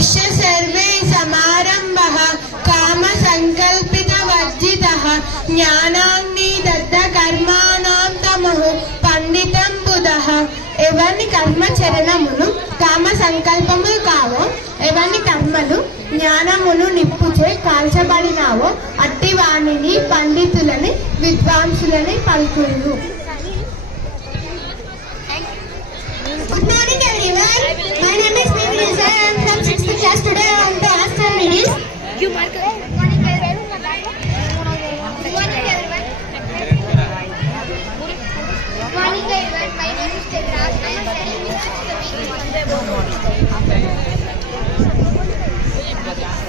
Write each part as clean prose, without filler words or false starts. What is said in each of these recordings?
यस्य सर्वे समारंभः काम संकल्पित वर्जितः ज्ञानाग्नि दत्त कर्माणां तमः పండితం బుధః. ఎవని కర్మచరణములు కామ సంకల్పములు కావో, ఎవని కర్మలు జ్ఞానమును నిప్పుచే కాల్చబడినావో అట్టి వాణిని పండితులని విద్వాంసులని పలుకులు. Good morning everyone. My name is Nidhi. I am from 6th class. Today I want to ask some riddles. Good morning everyone. My name is Tegraj. I am studying in 6th week.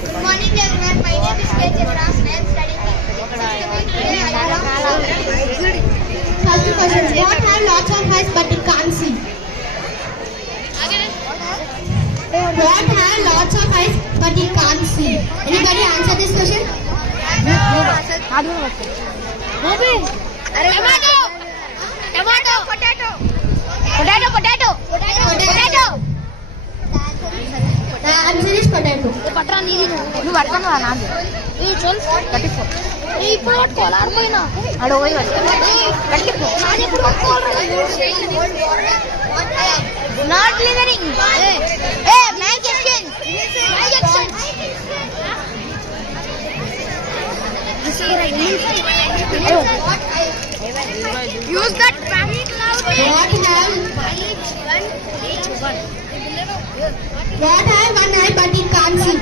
Good morning everyone. My name is Tegraj. I am studying in 6th week. Today I want to first question. What have lots of eyes but it can't see? What have lots of eyes but it can't see? Anybody answer this question? Tomato. Potato. The answer is potato. Not living. Hey, my question. Use that family cloud. What have one eye but it can't see?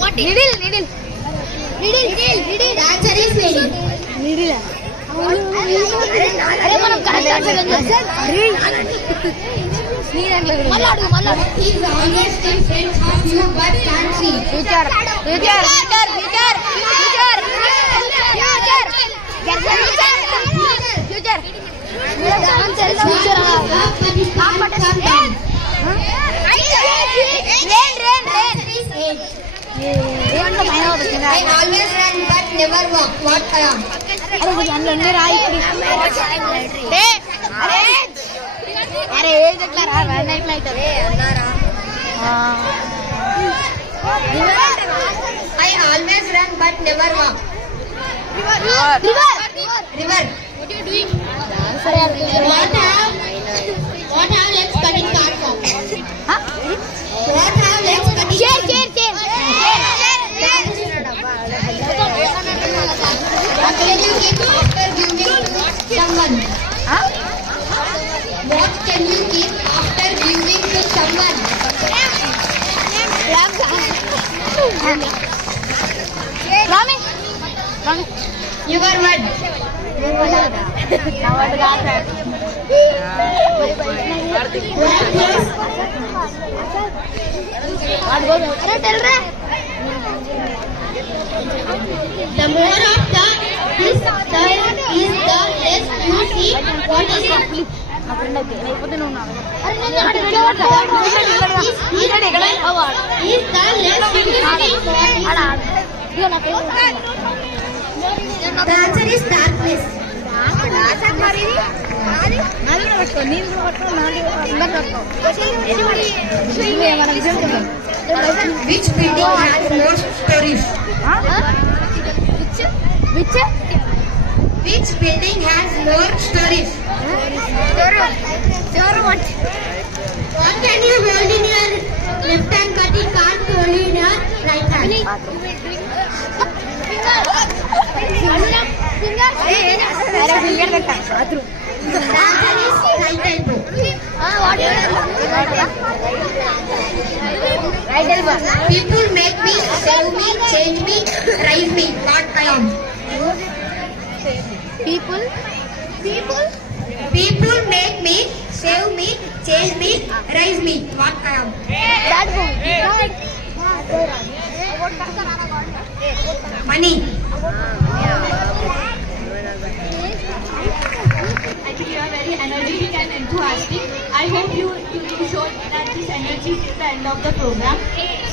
What? Needle. The answer is needle. अरे మనం correct answer చేద్దాం. అరే మల్లాడు He is always in front of you but can't see. Future I always run but never walk. What I am? అరే ఎట్లా అవుతుంది I always run but never walk. River. What are you doing? What have legs but it can't walk? Huh? What have legs but it can't walk? What can you keep after giving to someone? Huh? What can you keep after giving to someone? Rami. Your word. The more of the this side is the less you see. What is it? Is the less you see. The answer is darkness. Which building has more stories? Which building has more stories? What can you hold in your left hand but you can't hold in your right hand? The answer is right elbow. People make me, save me, change me, rise me. What I am? People make me, save me, change me, rise me. What I am? Money. I think you are very energetic and enthusiastic. I hope you will show that this energy till the end of the program.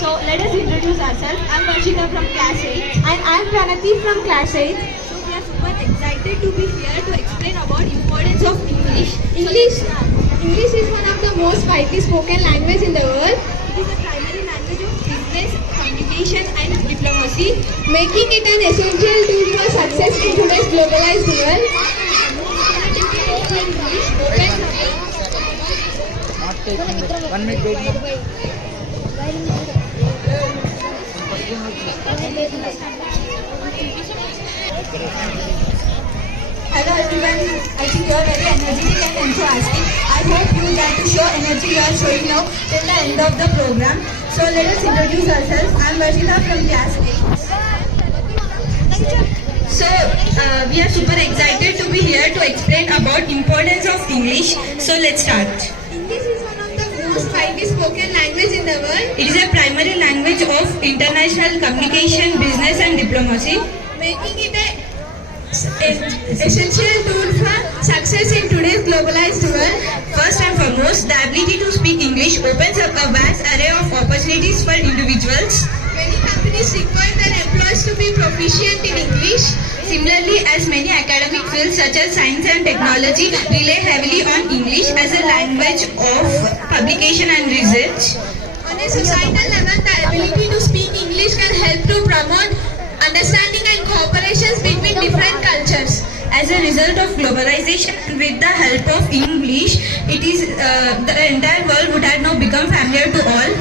So let us introduce ourselves. I am Varshita from class 8. And I am Pranati from class 8. So we are super excited to be here to explain about importance of English. English is one of the most widely spoken language in the world. It is a primary language of business, communication and diplomacy. Making it an essential tool for success in today's globalized world. Not taking 1 minute waiting. Hello everyone, I think you are very energetic and enthusiastic. I hope you get to show energy you are showing now till the end of the program. So let us introduce ourselves. I am Varshita from class 8. So we are super excited to be here to explain about importance of English. So let's start. English is one of the most widely spoken language in the world, It is a primary language of international communication, business and diplomacy. making it an essential tool for success in today's globalized world. First and foremost, the ability to speak English opens up a vast array of opportunities for individuals. Many companies require their employees to be proficient in English. Similarly, as many academic fields such as science and technology rely heavily on English as a language of publication and research. On a societal level, the ability to speak English can help to promote understanding and cooperations between different cultures. As a result of globalization, with the help of English, it is the entire world would have now become familiar to all.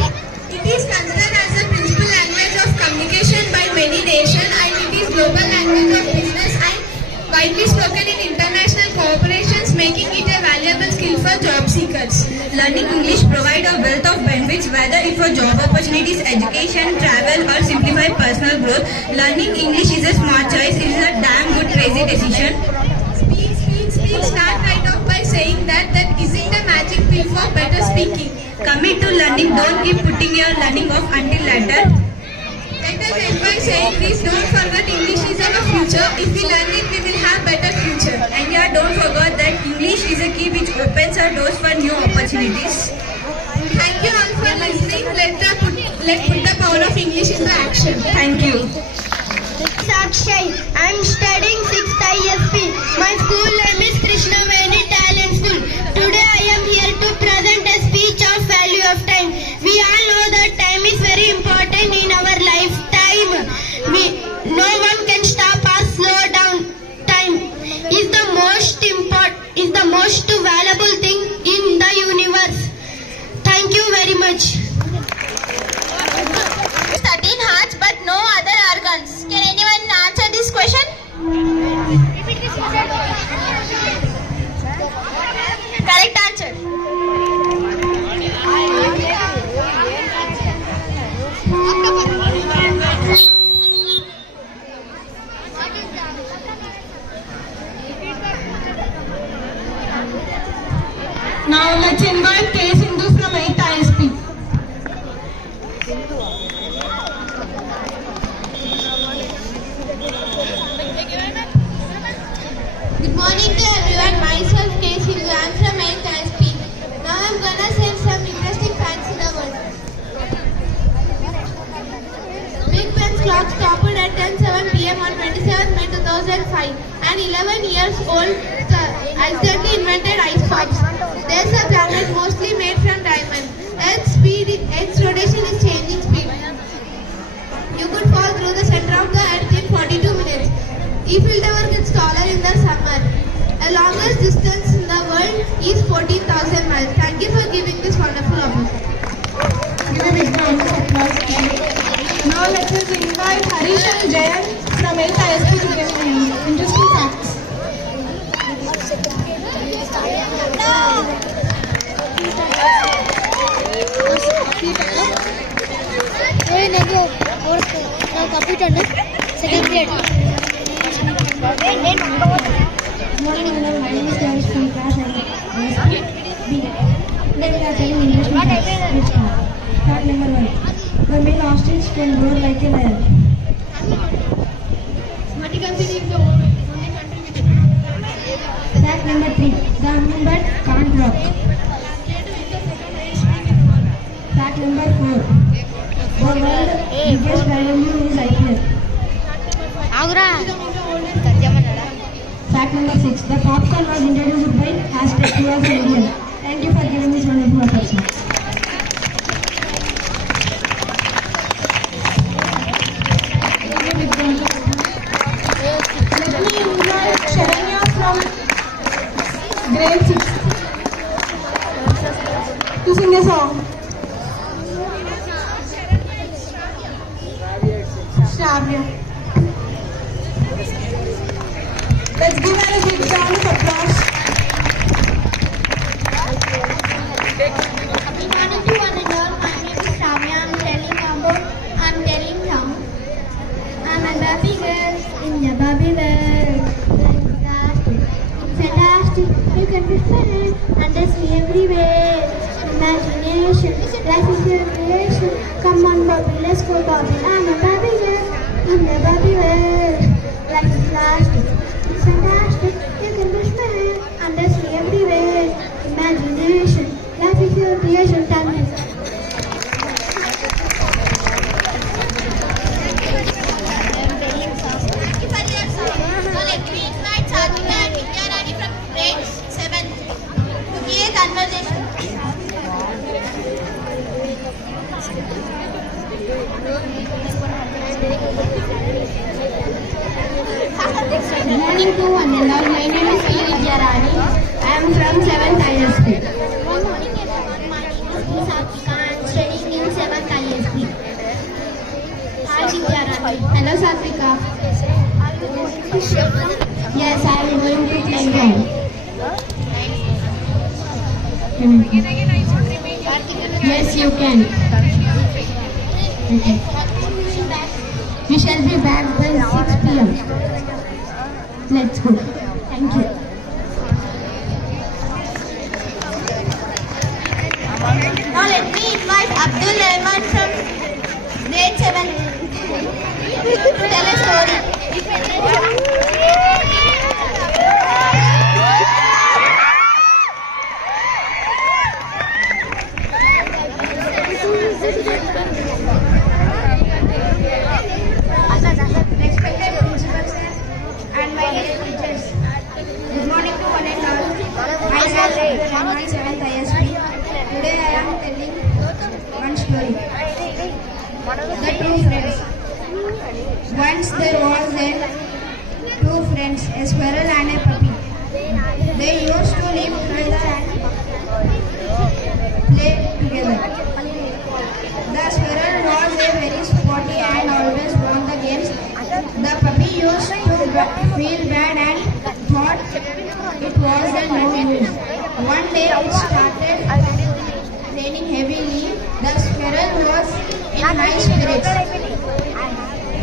It is considered as the principal language of communication by many nations, and it is global language of business and widely spoken in international cooperations, making it a valuable skill for job seekers. Learning English provides a wealth of benefits, whether it for job opportunities, education, travel, or simplify personal growth. Learning English is a smart choice. It is a damn good crazy decision. Speak. Start right off by saying that isn't the magic pill for better speaking. Commit to learning. Don't keep putting your learning off until later. Let us end by saying, please don't forget English is our future. If we learn it, we will have better future. And yeah, don't forget that English is a key which opens our doors for new opportunities. Thank you all for listening. Let's put the power of English into action. Thank you. Sakshay, I am studying 6th ISP. My school name is Krishnaveni Talent School. Today I am here to present a speech of value of time. We all know that time is very important in our lifetime. No one can stop or slow down. Time is the most valuable thing in the universe. Thank you very much. 13 hearts but no other organs. Can anyone answer this question? Correct answer. Now let's invite K. Sindhu from 8th ISP. Good morning to everyone. Myself K. Sindhu. I am from 8th ISP. Now I am gonna say some interesting facts in the world. Big Ben's clock stopped at 10:07 p.m. on 27th May 2005. An 11-year-old accidentally invented ice pops. There's a planet mostly made from diamond. Earth's rotation is changing speed. You could fall through the center of the earth in 42 minutes. Eiffel Tower gets taller in the summer. The longest distance in the world is 14,000 miles. Thank you for giving this wonderful opportunity. Give a big round of applause. Now let us invite Harish and Jayan from 8th ISP to give interesting facts. Computer second grade Morning, hello. My name is Jayesh from class B. Today we are telling English facts. Let's start. Fact number 1. The male ostrich can roar like a lion. Fact number 3. The hummingbird can't rock. Fact number 4. The world's biggest rivalry is IPL. ಆಗುರಾ Fact number 6. The popcorn was introduced by hashtag 2011. Thank you for giving this wonderful opportunity. song. Shravya. Let's give her a big round of applause. Good morning to one and all. My name is Shravya. I'm telling now. I'm a Barbie girl in the Barbie world. It's fantastic. You can be fun and see everywhere. Imagination, life is your creation. Come on, Barbie, let's go, Barbie. I'm a Barbie girl in the Barbie world. Life is plastic. It's fantastic. You can be fun and see everywhere. Imagination, life is your creation. Tell me. Good morning to one and all. My name is P. Vidyarani. I am from 7th ISP. Good morning everyone. My name is P. Satvika. I am studying in 7th ISP. Hi Vidyarani. Hello Satvika. Are you going to play? Yes, I am going to play game. Yes, you can. Okay. We shall be back by 6 p.m. Let's go. Thank you. Now let me invite Abdul Rahman from grade 7 to tell a story. Respected principal sir and my dear teachers. Good morning to one and all. Myself, Rahman, 7th ISP. Today I am telling one story. The two friends. Once there was two friends, a squirrel and a puppy. They used to live together and play together. The squirrel was a very sporty and always won the games. The puppy used to feel bad and thought it was a no use. One day it started raining heavily. The squirrel was in high spirits.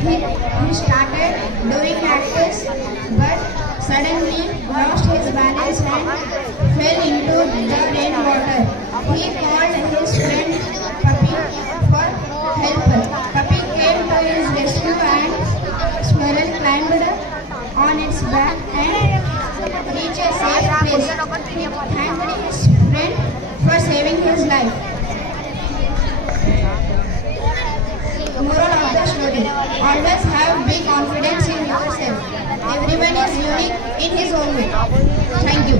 He started doing practice, but suddenly lost his balance and fell into the rainwater. He called his friend Puppy for help. Puppy came to his rescue and squirrel climbed on its back and reached a safe place. He thanked his friend for saving his life. Moral of the story: always have big confidence in yourself. Everyone is unique in his own way. Thank you.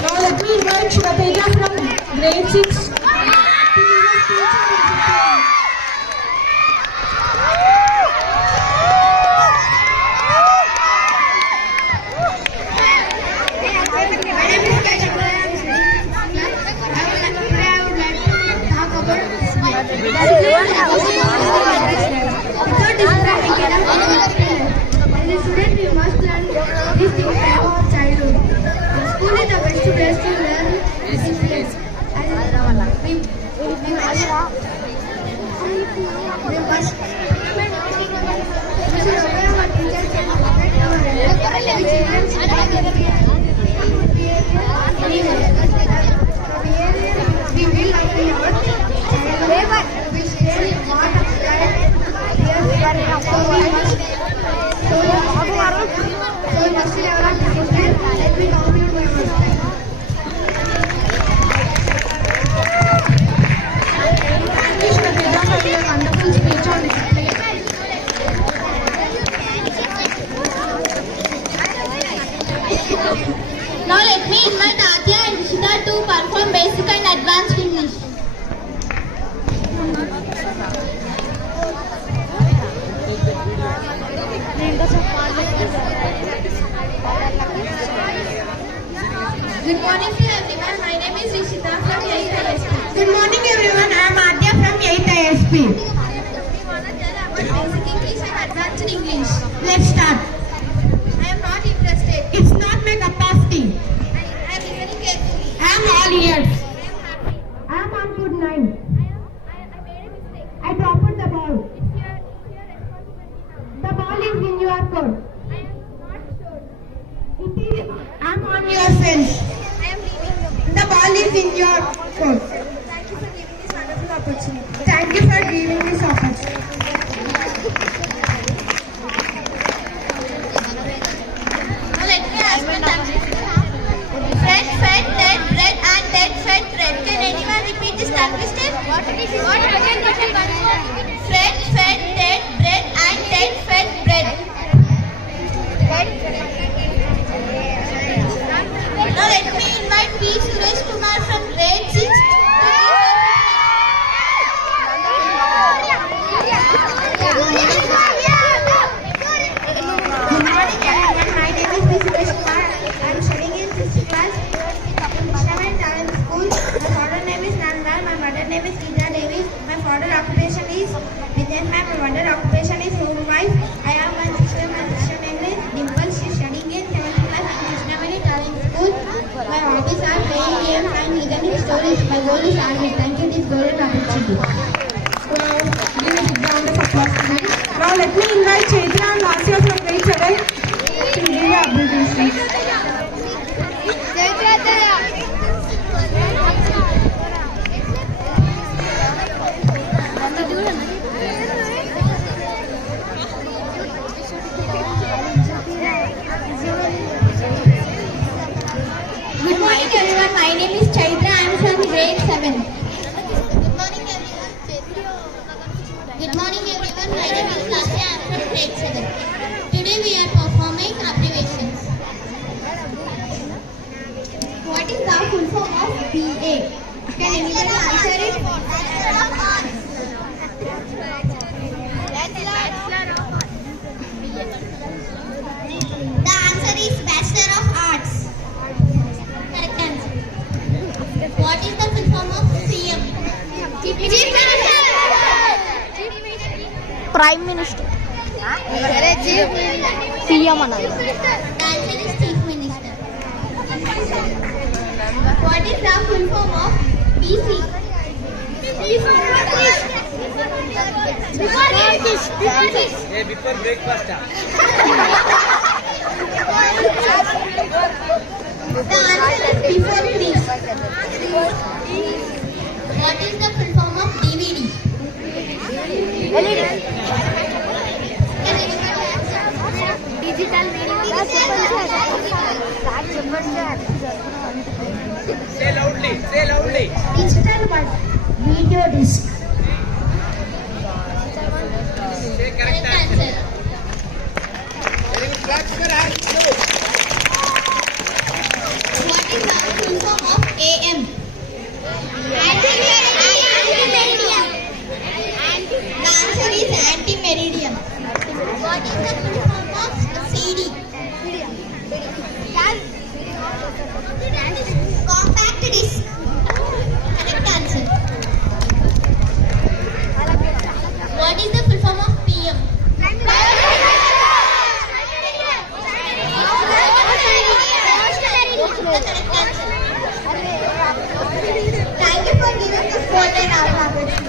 Now let me invite Shweta from grade 6. Now let me invite Adya and ISP. We want to tell about basic English and advanced English. Let's start. I am not interested. It's not my cup of tea. I am listening carefully. I am all ears. I am happy. I am on good line. I made a mistake. I dropped the ball. It's your responsibility now. The ball is in your court. I am not sure. It is. I am on your fence. I am leaving. The ball is in your court. Thank you for giving this wonderful opportunity. Thank you for giving this opportunity. Now let me ask my friend fed, dead, bread and dead fed bread. Can anyone repeat this tongue twister? What is it? Friend fed, dead, bread and dead fed bread. Now let me invite P. Suresh Kumar from grade 6 to Good morning everyone. My name is P. Suresh Kumar. I am studying in 6th class in Krishnavan Talent School. My father name is Nanda. My mother name is Geeta Devi. My father occupation is businessman. My mother occupation is housewife. I have one sister. My sister name is Dimple. She is studying in 7th class in Krishnavan Talent School. My hobbies are playing games and listening stories. My goal is army. Thank you this golden opportunity. Give a big round of applause to them. Now let me invite Chaitra and Vasya from grade 7 to give their applications. Good morning everyone. My name is Chaitra. I am from grade 7. Good morning everyone. Good morning everyone. My name is Lasya. I am from grade 7. Today we are performing abbreviations. What is the full form of BA? Can anybody answer it? The answer is Bachelor of Arts. Correct answer. What is the full form of CM? Chief Minister. Prime Minister. CM అన్నారు. The answer is Chief Minister. What is the full form of BC? Before breakfast. The answer is before please. What is the full form of DVD? Digital Say loudly. Say loudly. Digital what? Video disc. Say correct Correct answer. answer. Very good. Clap for her. What is the full form of AM? Anti-meridian. The answer is anti-meridian. What is the full form of CD? Compact disc. Correct answer. What is the full form of PM? Correct answer. Thank you for giving this golden opportunity.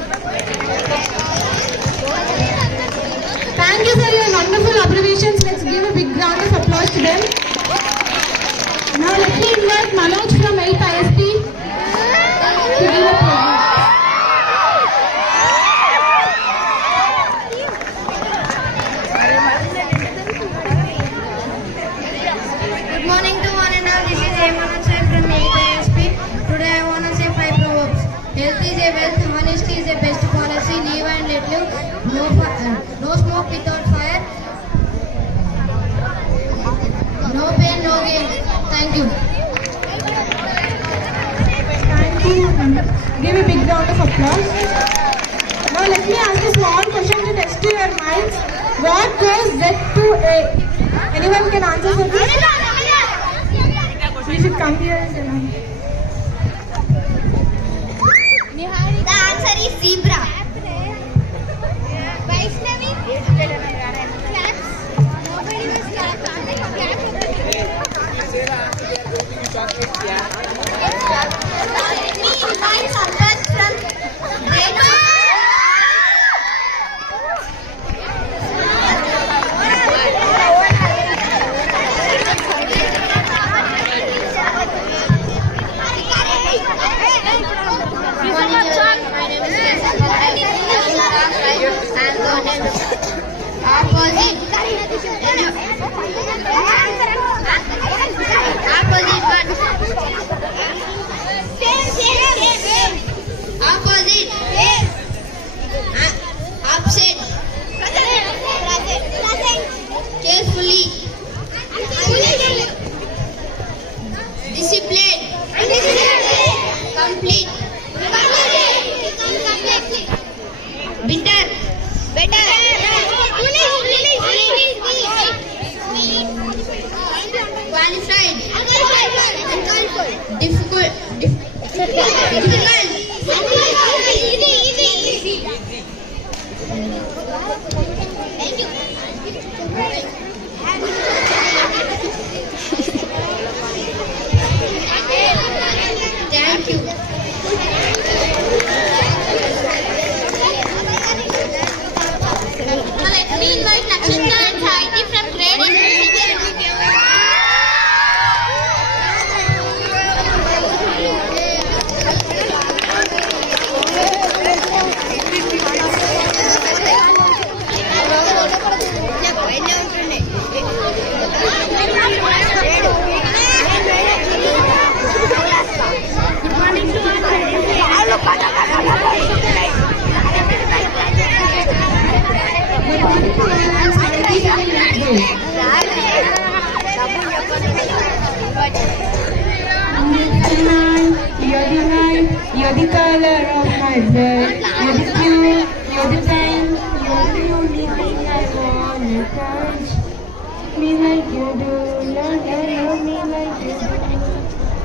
Thank you for your wonderful abbreviations. Let's give a big round of applause to them. Now let me invite Manoj from 8th ISP to give a program. Good morning to one and all. This is Manoj from 8th ISP. Today I want to say 5 proverbs. Health is a wealth. Honesty is a best policy. Live and let live. No smoke without fire. No pain, no gain. Thank you. Thank you. Give a big round of applause. Now let me ask a small question to test your minds. What goes Z to A? Anyone can answer for this? You should come here and tell me. The answer is zebra. Thank you. Now let me invite Nakshitra and Saiti from grade 8. You're the light, you're the color of my blood. You're the cure, you're the pain, you're the only thing I wanna touch. Me like you do, love me like you do.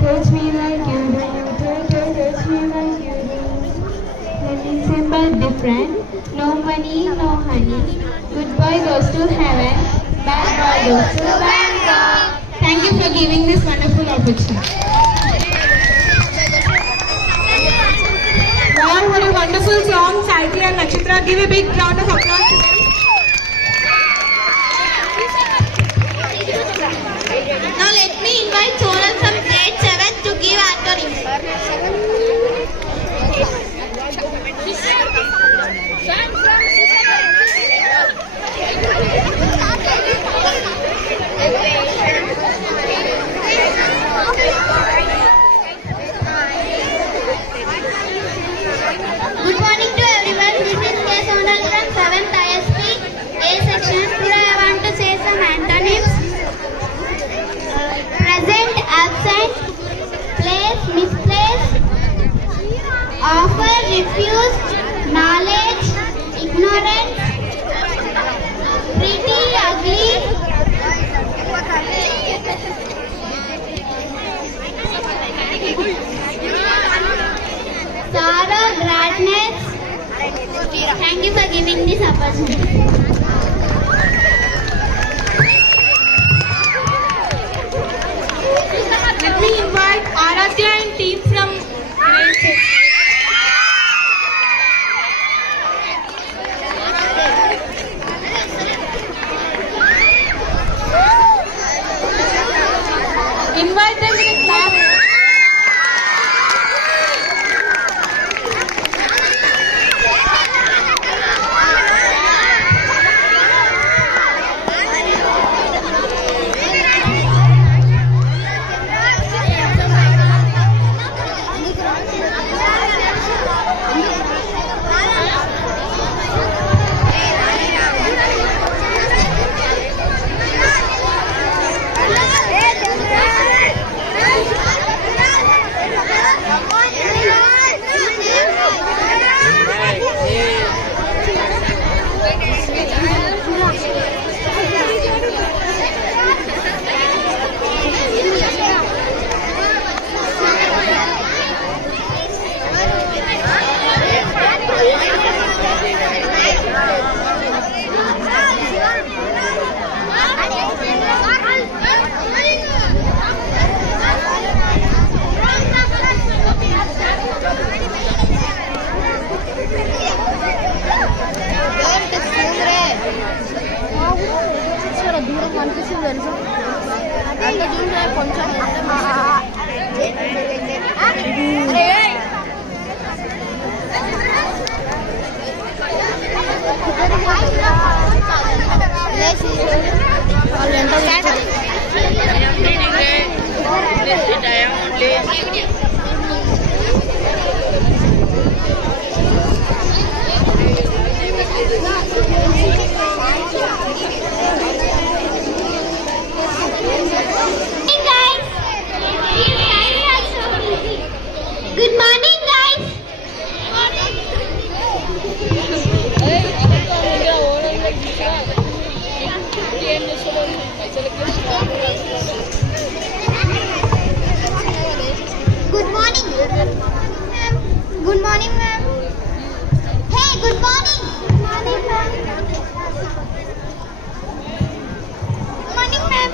Touch me like you do, touch me like you do. Living simple, different, no money, no honey. Good boy goes to heaven, bad boy goes to Bangkok. Thank you for giving this wonderful opportunity. Wow, what a wonderful song, Saiti and Nakshitra. Give a big round of applause to them. Now let me invite Sonal from grade 7 to give answering. Good morning to everyone. This is K. Sonal from 7th ISP A section. Today I want to say some antonyms. Present, absent, place, misplaced, offer, refused, knowledge, ignorance, pretty, ugly, sorrow, gladness. Thank you for giving this opportunity. Let me invite Aradhya and team from grade 6. Invite them in a clap. దూరం కనిపిస్తుంది తెలుసు అంత దూరం కొంచెం వాళ్ళు ఎంత Good morning, guys. Good morning. Good morning, ma'am. Hey, good morning. Good morning, ma'am. Good morning, ma'am.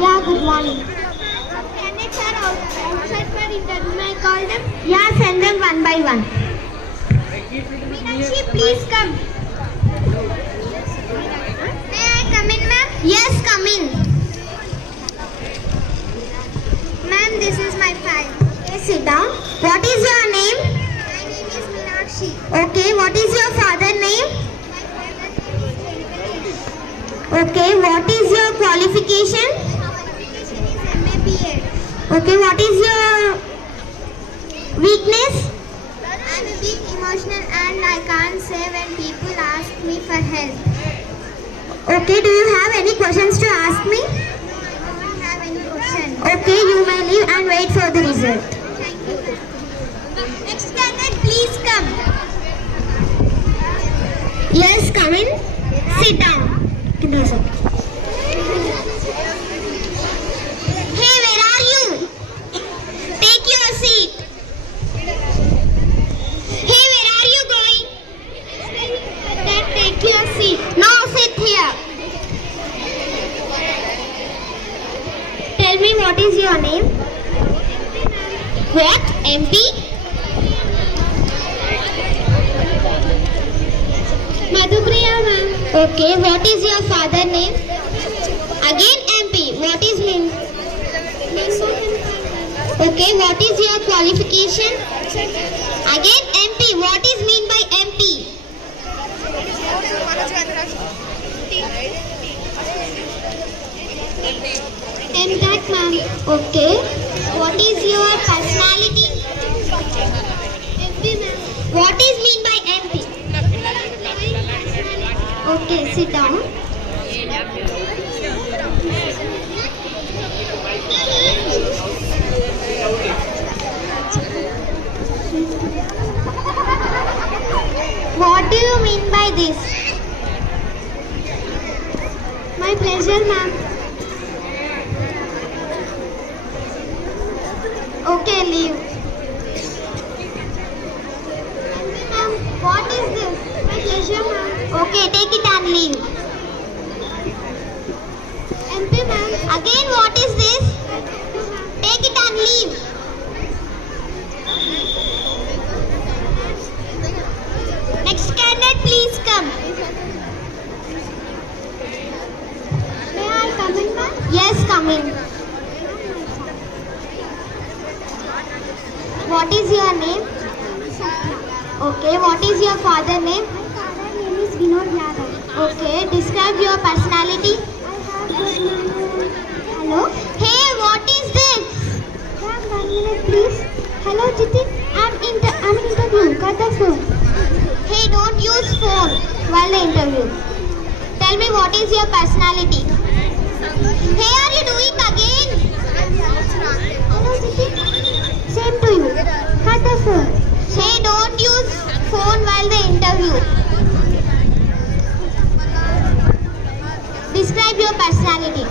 Yeah, good morning. Some candidates are outside for interview. May I call them? Yeah, send them one by one. Meenakshi, please come. May I come in, ma'am? Yes, come in. Ma'am, this is my file. Okay, sit down. What is your name? My name is Meenakshi. Okay, what is your father's name? Okay, what is your qualification? My qualification is MA BA. Okay, what is your weakness? I'm a bit emotional and I can't say when people ask me for help. Okay, do you have any questions to ask me? No, I don't have any questions. Okay, you may leave and wait for the result. Thank you. Next candidate, please come. Yes, come in. Sit down. Hey, where are you? Take your seat. Hey, where are you going? Then take your seat. No, sit here. Tell me, what is your name? What? MP? Madhupriya, ma'am. Okay, what is your father name? Again MP. What is mean? Okay, what is your qualification? Again MP. What is mean by MP? MTech, ma'am. Okay. What is your personality? MP, ma'am. What is mean by MP? Okay, sit down. What do you mean by this? My pleasure, ma'am. Okay, leave. Ma'am, what is this? My pleasure, ma'am. Okay, take it and leave. MP, ma'am. Again, what is this? Take it and leave. Next candidate, please come. May I come in, ma'am? Yes, come in. What is your name? Okay, what is your father's name? My father's name is Vinod Yadav. Okay, describe your personality. I have good manners. Hello? Hey, what is this? Ma'am, 1 minute please. Hello, Jitin. I'm in interview. Cut the phone. Hey, don't use phone while the interview. Tell me, what is your personality? Hey, are you doing again? Hello, Jitin. Same to you. Cut the phone. Hey, don't use phone while the interview. Describe your personality.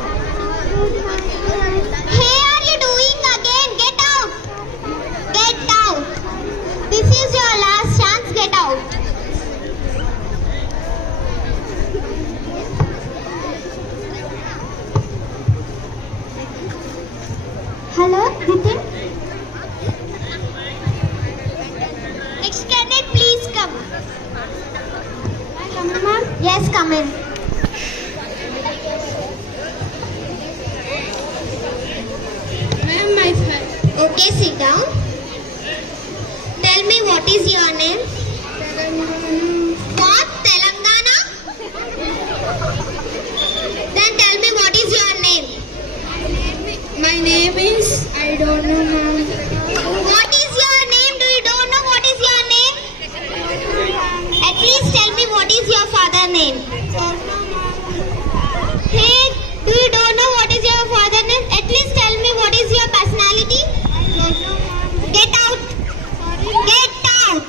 Hey, are you doing again? Get out. Get out. This is your last chance. Get out. Hello, Jitin. Next candidate, please come. Come in, ma'am. Yes, come in. Ma'am, my friend. Okay, sit down. Tell me, what is your name? What? Telangana? Then tell me, what is your name? My name is, I don't know, ma'am. What is your name? Do you don't know what is your name? At least tell me, what is your father's name? Hey, do you don't know what is your father's name? At least tell me, what is your personality? Get out. Get out.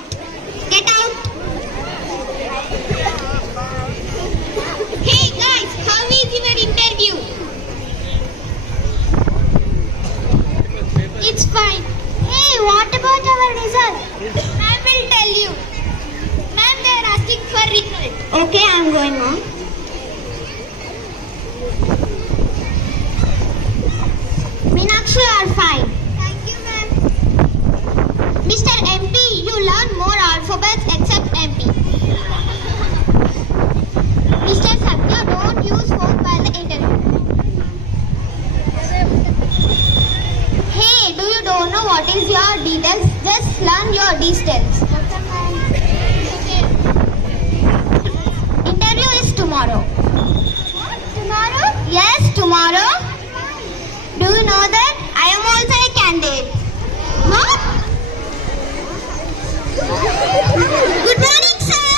Get out. Hey guys, how is your interview? It's fine. Okay, I'm going on. Meenakshi, you are fine. Thank you, ma'am. Mr. MP, you learn more alphabets except MP. Mr. Satya, don't use phone while the interview. Hey, do you don't know what is your details? Just learn your distance. Interview is tomorrow. Tomorrow? Yes, tomorrow. Do you know that I am also a candidate? What? Good morning, sir.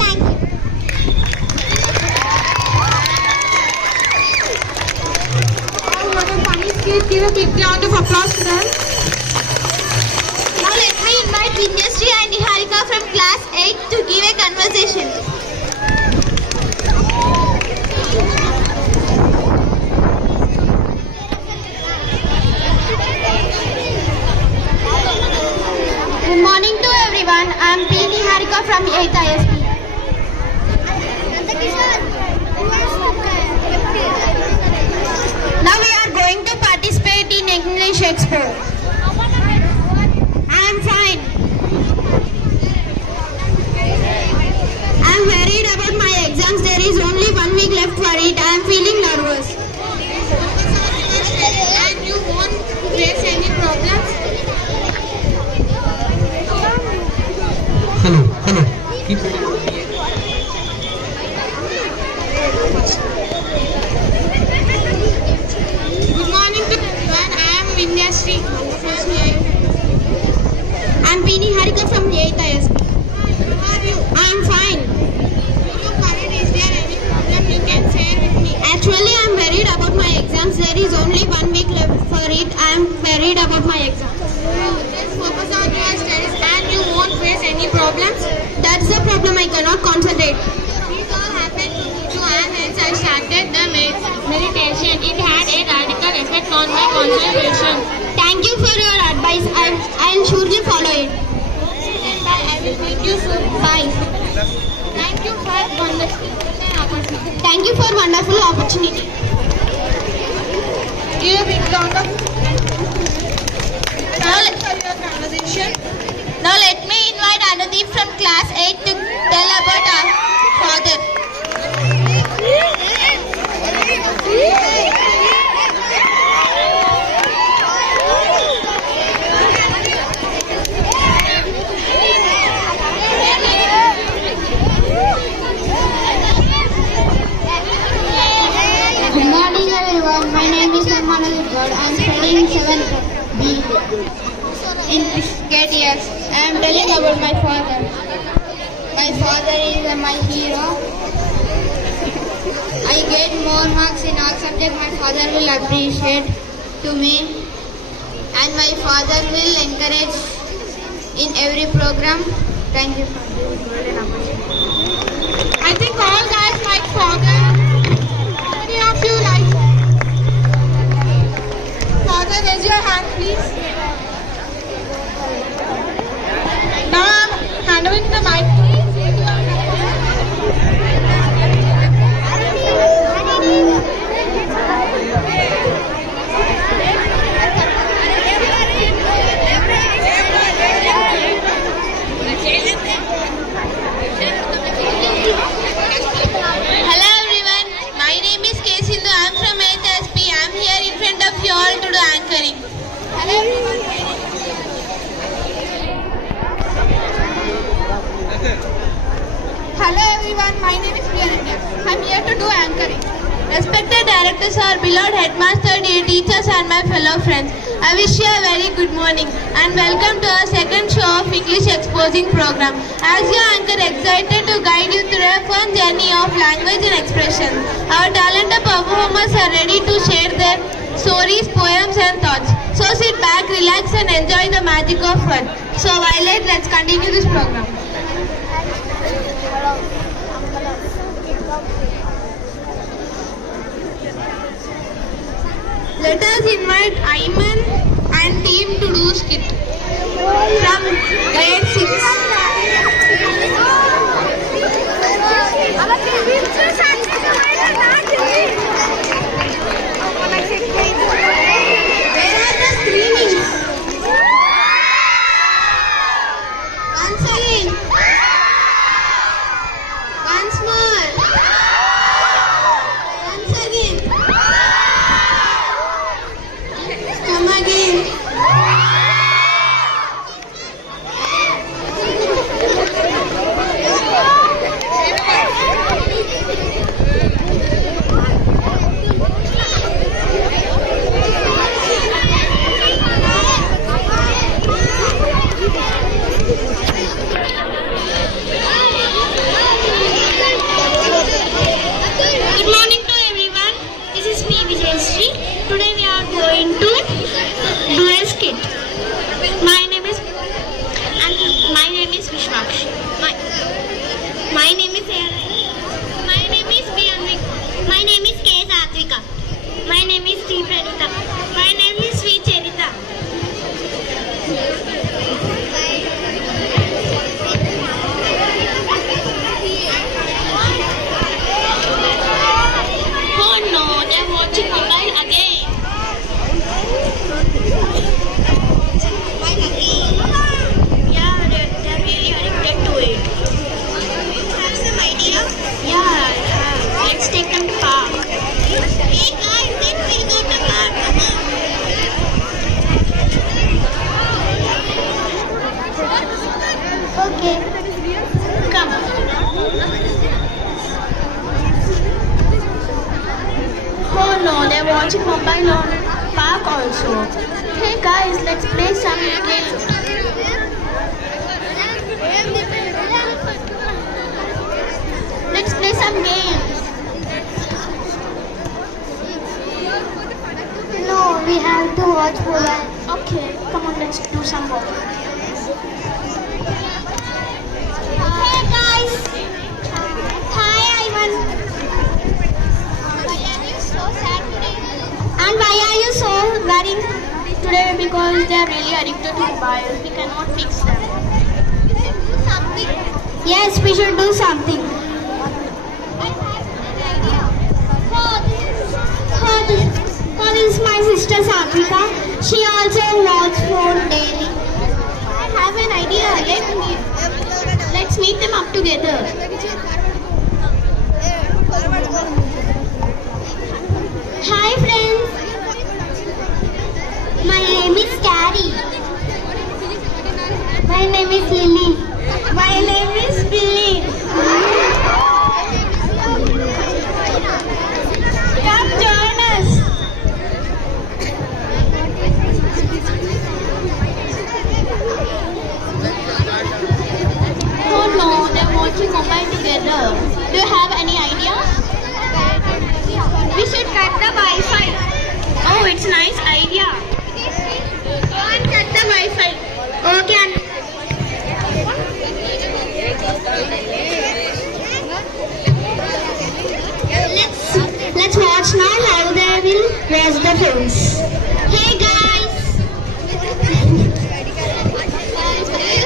Thank you. What a funny skit. Give a big round of applause to them. Now let me invite Vinyasri and Niharika from class 8 to give a conversation. Good morning to everyone. I am P. Niharika from 8th ISP. Now we are going to participate in English Expo. I am fine. I am worried about my exams. There is only 1 week left for it. I am feeling nervous. And you won't face any problems? Hello. Keep it. Good morning to everyone. I am Vinyasri. I am P. Niharika from 8th ISP. I am fine. Is there any problem you can share with me? Actually, I am worried about my exams. There is only 1 week left for it. I am worried about my exams. Just focus on your studies and you won't face any problems. That's the problem. I cannot concentrate. This all happened to and hence I started the meditation. It had a radical effect on my concentration. Thank you for your advice. I'll surely follow it. I will meet you soon. Bye. Thank you for wonderful opportunity. Thank you for wonderful opportunity. Give a big round of Now let me invite Anudeep from class 8 to tell about our father. Good morning everyone. My name is Nirmala God. I am studying 7th B in Biscuit years. I am telling about my father. My father is my hero. I get more marks in all subjects. My father will appreciate to me, and my father will encourage in every program. Thank you for this golden opportunity. I think all guys like father. How many of you like father? Raise your hand, please. Now I'm handing the mic. Hello everyone. My name is K. Sindhu. I am from 8th SP. I am here in front of you all to do anchoring. Hello everyone. Hello everyone. My name is Priyanka. I'm here to do anchoring. Respected directors, our beloved headmaster, dear teachers and my fellow friends, I wish you a very good morning and welcome to our second show of English Exposing program. As your anchor, excited to guide you through a fun journey of language and expression. Our talented performers are ready to share their stories, poems and thoughts. So sit back, relax and enjoy the magic of fun. So Violet, let's continue this program. Let us invite Ayman and team to do skit from grade 6. Okay. Come. Oh no, they're watching mobile on park also. Hey guys, let's play some games. Let's play some games. No, we have to watch mobile. Okay, come on, let's do some work. Hey guys. Hi Ivan. Why are you so sad today? And why are you so worried today? Because they are really addicted to mobile. We cannot fix them. Yes, we should do something. This is my sister Satvika. She also watches phone daily. I have an idea. Let's meet them up together. Hi friends. My name is Carrie. My name is Lily. My name is Billy. Come join us. Oh no, they're watching mobile together. Do you have any idea? We should cut the Wi-Fi. Oh, it's a nice idea. Go and cut the Wi-Fi. Okay. Let's watch now how they will raise the phones. Hey guys.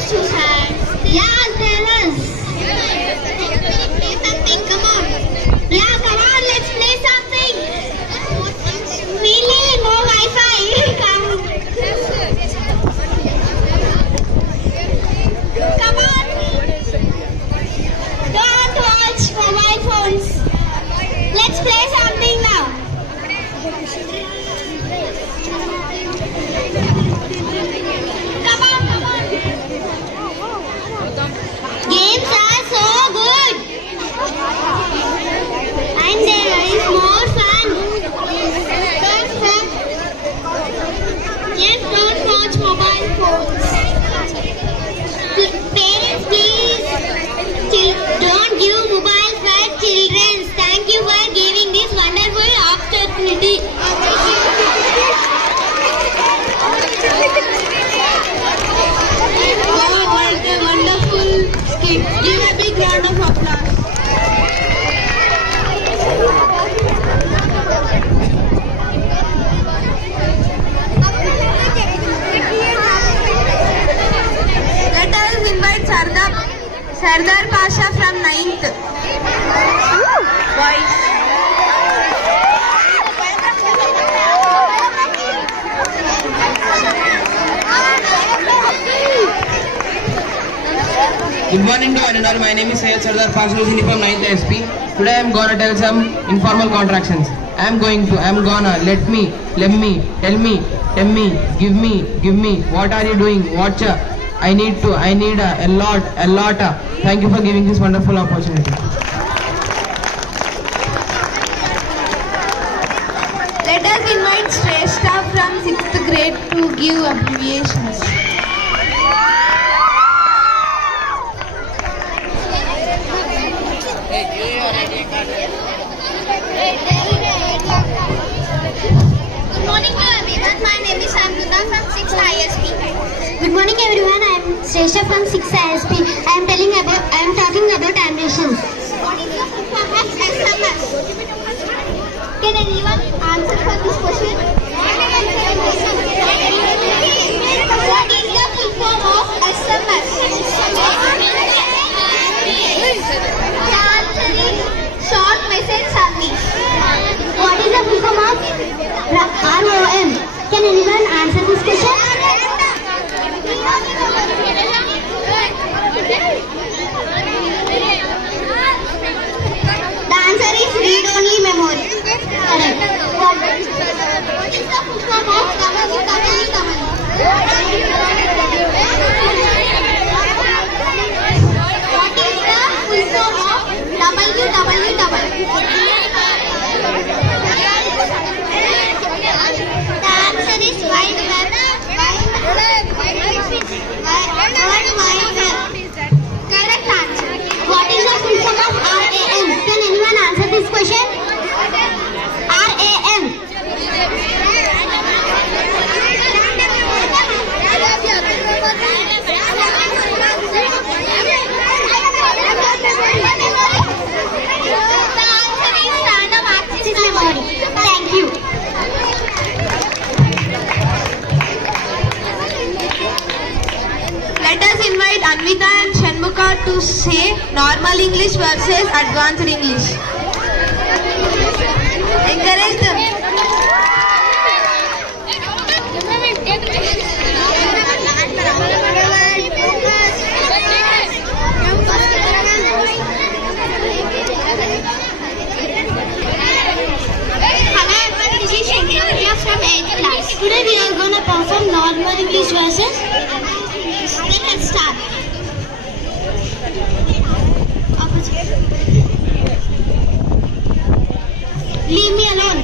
Susan. Yeah, tell us. Play something. Come on. Yeah, come on. Let's play something. Really, no Wi-Fi. Come. Come on. Don't watch mobile phones. Let's play something now. Come on, come on. Games are so good. And there is more fun. Don't watch mobile phones. Parents, please don't give mobile for children. Thank you for giving this wonderful opportunity. Wow, what a wonderful skit. Give a big round of applause. Let us invite Sardar Pasha from 9th. Boys. Good morning to one and all. My name is Syed Sardar Pasha from 9th SP. Today I am gonna tell some informal contractions. I am gonna, let me, tell me, give me, what are you doing, watcha, I need a lot. Thank you for giving this wonderful opportunity. Let us invite Shrestha from 6th grade to give abbreviations. Good morning to everyone. My name is Amruta from 6th ISP. Good morning everyone. I am Shrestha from 6th ISP. I am talking about ambitions. What is the full form of SMS? Can anyone answer for this question? What is the full form of SMS? The answer is short message service. What is the full form of ROM? Can anyone answer this question? Anvita and Shanmuka to say normal English versus advanced English. Encourage them. Hello everyone, this is Shankar from 8th class. Today we are going to perform normal English verses. Then let's start. Leave me alone.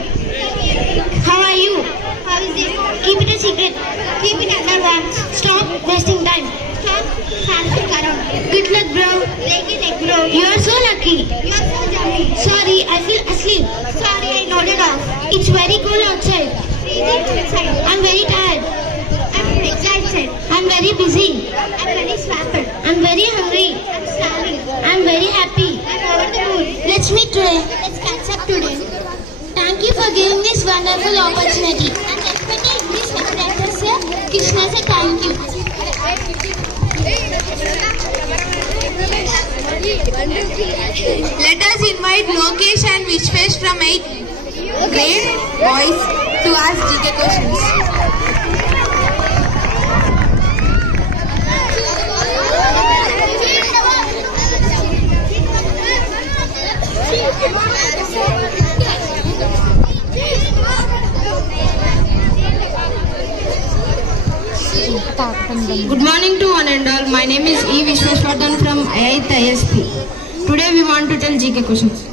How are you? How is it? Keep it a secret. Keep it under wraps. Stop wasting time. Stop fanning around. Good luck, bro. Take it, bro. You are so lucky. You are so jolly. Sorry, I feel asleep. Sorry, I nodded off. It's very cold outside. I'm very tired. I'm excited. I'm very busy. I'm very swamped. I'm very hungry. I'm starving. I'm very happy. I'm over the moon. Let's meet today. Let's catch up today. Thank you for giving this wonderful opportunity. And respected English Professor Krishna said thank you. Let us invite Lokesh and Vishwesh from 8th grade boys to ask GK questions. Good morning to one and all. My name is E. Vishweshwardhan from 8th ISP. Today we want to tell GK questions.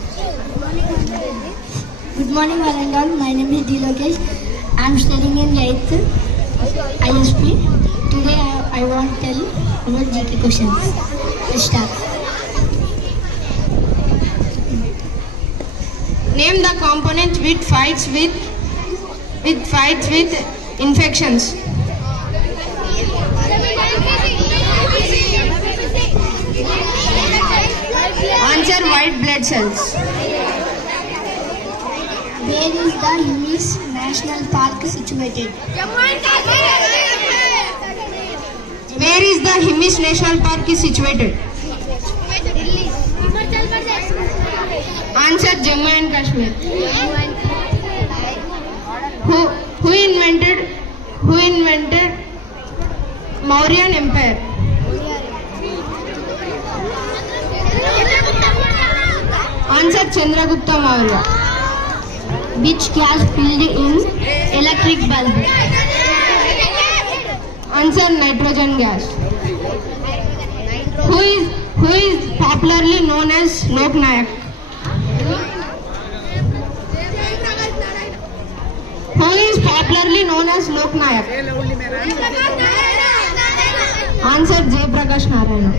Good morning, one and all. My name is D. Lokesh. I am studying in 8th ISP. Today I want to tell about GK questions. Let's start. Name the component which fights with infections. Answer white blood cells. Where is the Himis National Park situated? Where is the Himis National Park is situated? Answer Jammu and Kashmir. Who invented Mauryan Empire? Answer Chandragupta Maurya. Which gas filled in electric bulb? Answer nitrogen gas. Who is popularly known as Lok Nayak? Who is popularly known as Lok Nayak? Answer Jay Prakash Narayana.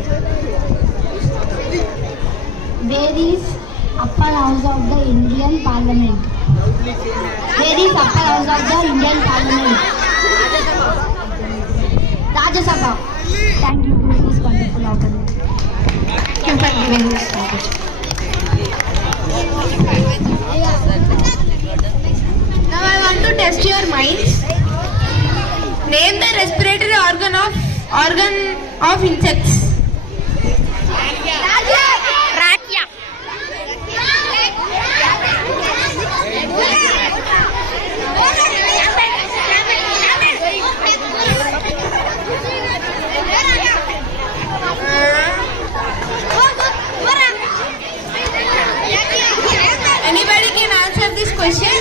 Where is upper house of the Indian Parliament? Where is upper house of the Indian Parliament? Rajya Sabha. Thank you for this wonderful opportunity. Thank you for giving this opportunity. Now I want to test your minds. Name the respiratory organ of insects. Anybody can answer this question?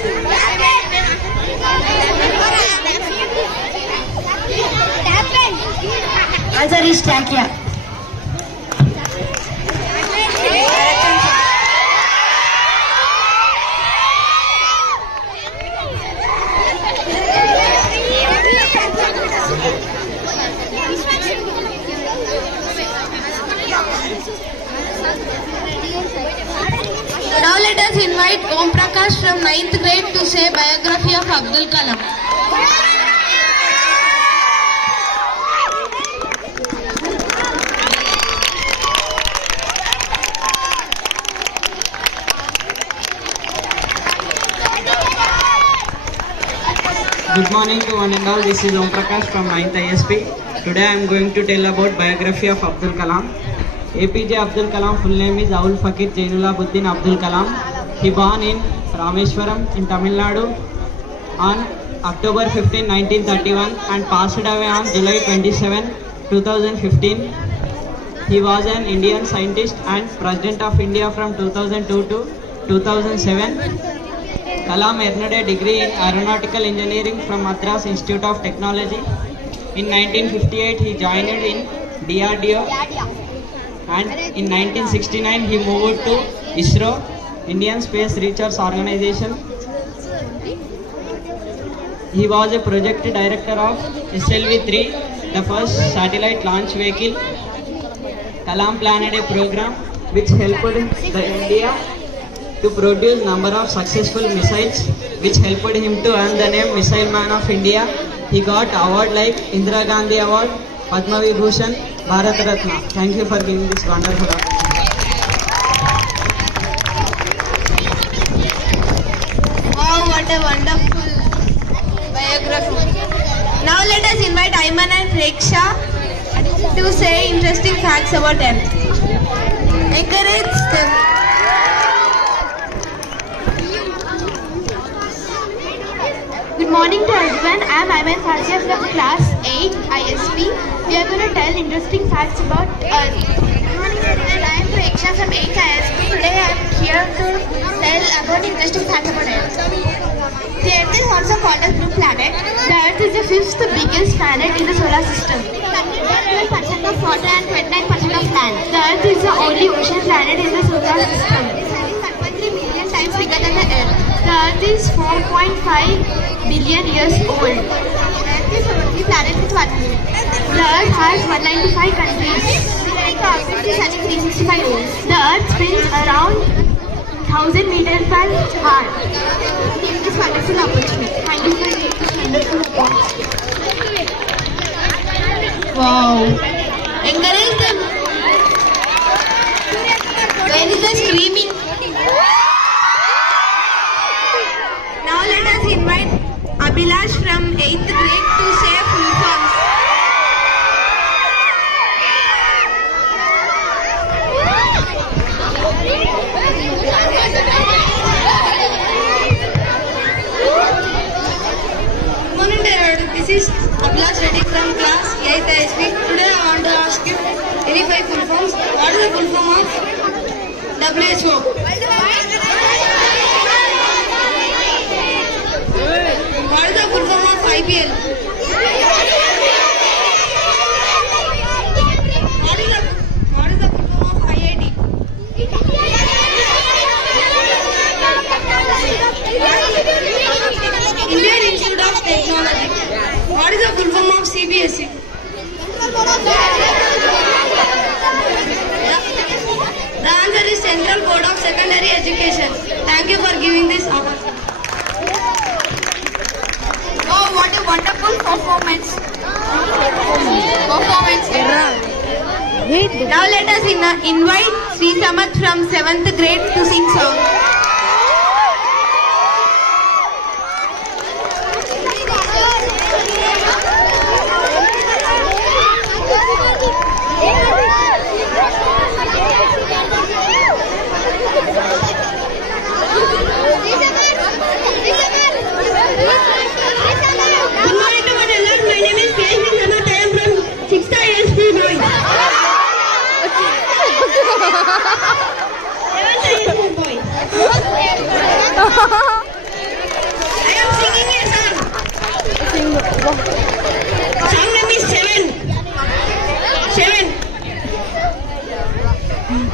Answer is trachea. Now let us invite Om Prakash from 9th grade to say biography of Abdul Kalam. Good morning to one and all. This is Om Prakash from 9th ISP. Today I am going to tell about biography of Abdul Kalam. APJ Abdul Kalam full name is Aul Fakir Jainulabuddin Abdul Kalam. He born in Rameshwaram in Tamil Nadu on October 15, 1931 and passed away on July 27, 2015. He was an Indian scientist and President of India from 2002 to 2007. Kalam earned a degree in Aeronautical Engineering from Madras Institute of Technology. In 1958, he joined in DRDO and in 1969 he moved to ISRO, Indian Space Research Organization. He was a project director of SLV-3, the first satellite launch vehicle. Kalam planned a program which helped the India to produce number of successful missiles, which helped him to earn the name Missile Man of India. He got award like Indira Gandhi Award, Padma Vibhushan, Bharat Ratna. Thank you for giving this wonderful opportunity. Wow, what a wonderful biography. Now let us invite Ayman and Preksha to say interesting facts about them. Encourage them. Good morning to everyone. I am Ayman Fazia from class 8 ISP. We are going to tell interesting facts about Earth. Good morning everyone. I am Preksha from 8 ISP. Today I am here to tell about interesting facts about Earth. The Earth is also called a blue planet. The Earth is the 5th biggest planet in the solar system. It contains 12% of water and 29% of land. The Earth is the only ocean planet in the solar system. It is 1.3 million times bigger than the Earth. The Earth is 4.5 billion years old. The Earth is the only planet with 1 moon. The Earth has 195 countries. The orbit is running 365 days. The Earth spins around 1000 meters per hour. Give this wonderful opportunity. Thank you for giving this wonderful opportunity. Wow. Encourage them. Where is the screaming? Now let us invite Abhilash from 8th grade to say full forms. Good morning, dear. This is Abhilash Reddy from class 8th ISP. Today I want to ask you any 5 full forms. What is the full form of WHO? What is the full form of IPL? What is the full form of IIT? Indian Institute of Technology. What is the full form of CBSE? The answer is Central Board of Secondary Education. Thank you for giving this opportunity. Oh, what a wonderful performance. Now let us invite Sri Samath from 7th grade to sing song. Good morning to my elders. My name is K.S. Samath. I am from 6th ISP boys. 7th ISP boys. I am singing a song. Song name is 7.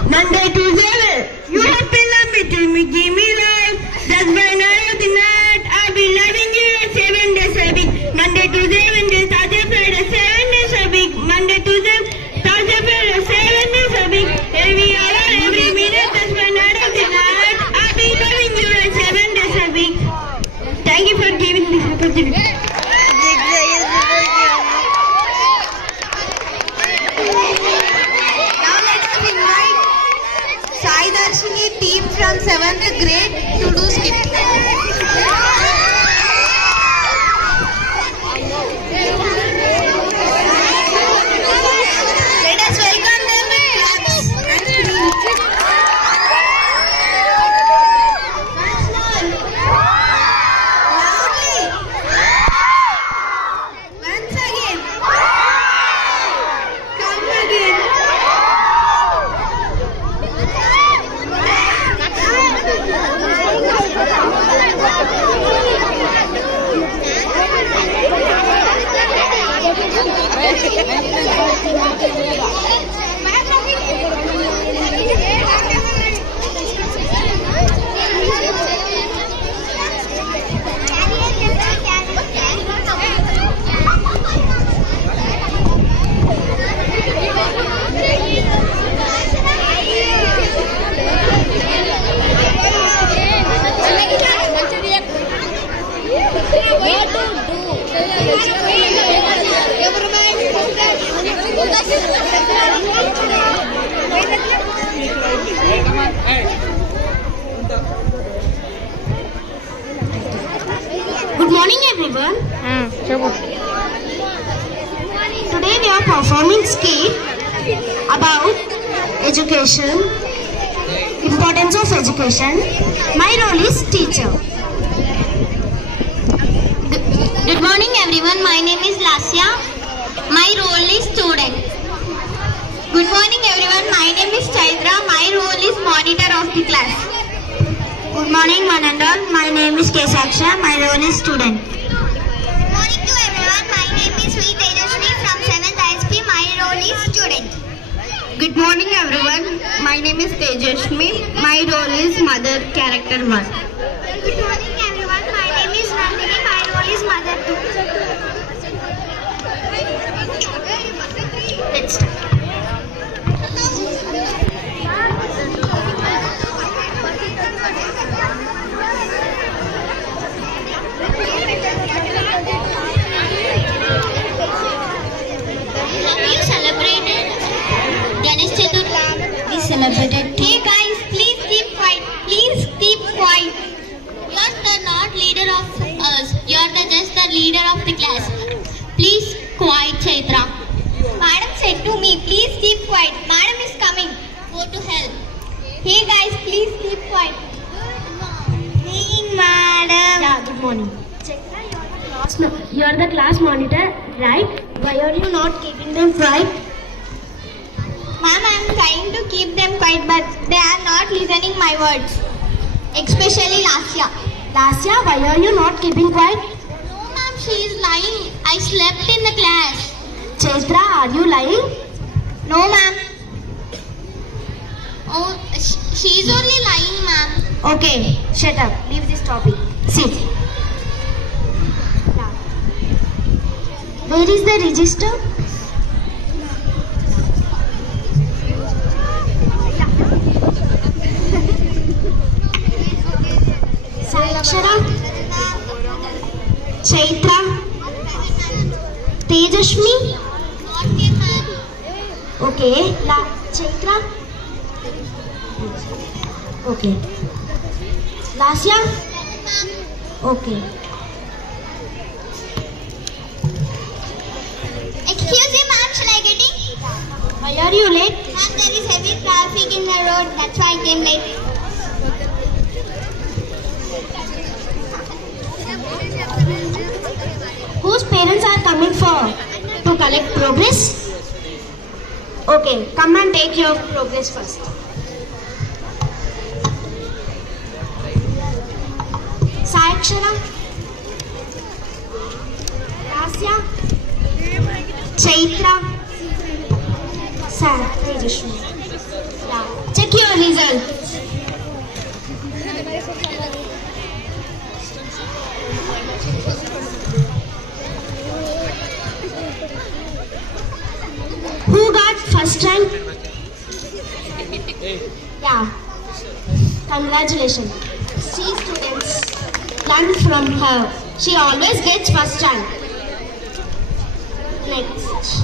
Monday to 7. You have been loving to me, give me life. That's why night of the night I've been loving you 7 days a week. Monday to 7 days, Thursday, Friday, 7 days a week. Monday to 7, Thursday, Friday, 7 days a week. Every hour, every minute, that's why night of the night I've been loving you 7 days a week. Thank you for giving this opportunity. Now let us invite Sai Darshini team from 7th grade to do skit. everyone. Today we are performing skit about education, importance of education. My role is teacher. Good morning everyone. My name is Lasya. My role is student. Good morning everyone. My name is Chaitra. My role is monitor of the class. Good morning one and all. My name is Kesaksha. My role is student. Good morning to everyone. My name is Sri Tejaswi from 7th ISP. My role is student. Good morning everyone. My name is Tejaswi. My role is mother character 1. Good morning everyone. My name is Nandini. My role is mother 2. Let's start. Have you celebrated Ganesh Chaturthi? We celebrated. Hey guys, please keep quiet. Please keep quiet. You're the not leader of us. You're just the leader of the class. Please quiet, Chaitra. Madam said to me, please keep quiet. Madam is coming. Go to hell. Hey guys, please keep quiet. Good morning, madam. Yeah, good morning. You are the class monitor, right? Why are you not keeping them quiet? Ma'am, I am trying to keep them quiet, but they are not listening my words. Especially Lasya. Lasya, why are you not keeping quiet? No, ma'am, she is lying. I slept in the class. Chaitra, are you lying? No, ma'am. Oh, she is only lying, ma'am. Okay, shut up. Leave this topic. Sit. Where is the register? Sakshara, Chaitra, Tejaswi. Okay, Chaitra. Okay. Lasya. Okay. Excuse me, ma'am, shall I get in? Why are you late? Ma'am, there is heavy traffic in the road. That's why I came late. Whose parents are coming to collect progress? Okay, come and take your progress first. Sakshara, Lasya, Chaitra, Tejaswi. Yeah. Check your results. Who got first rank? Yeah. Congratulations. See students, learn from her. She always gets first rank. Next.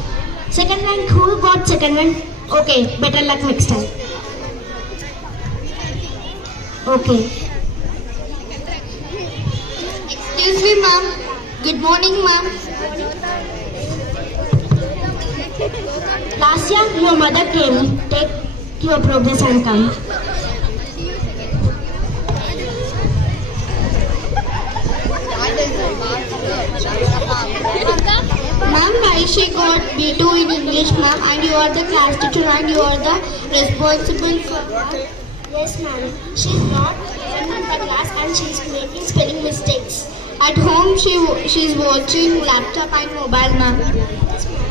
Second rank, who got second rank? Okay, better luck next time. Okay. Excuse me, ma'am. Good morning, ma'am. Lasya, your mother came. Take your progress and come. Ma'am, Aishi got B2 in English, ma'am, and you are the class teacher and you are the responsible for her. Yes, ma'am. She is not present in the class and she is making spelling mistakes. At home, she is watching laptop and mobile, ma'am. Yes, ma'am.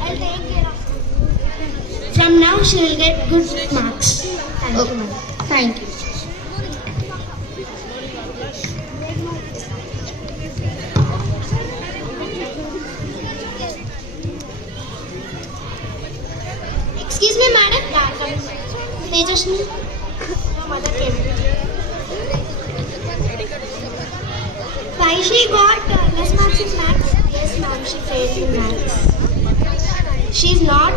I'll take care of her. From now, she will get good marks. Thank you, ma'am. Thank you. Excuse me, madam. Tejaswi, your mother came. Why she got less marks in maths? Yes, ma'am, she failed in maths. She's not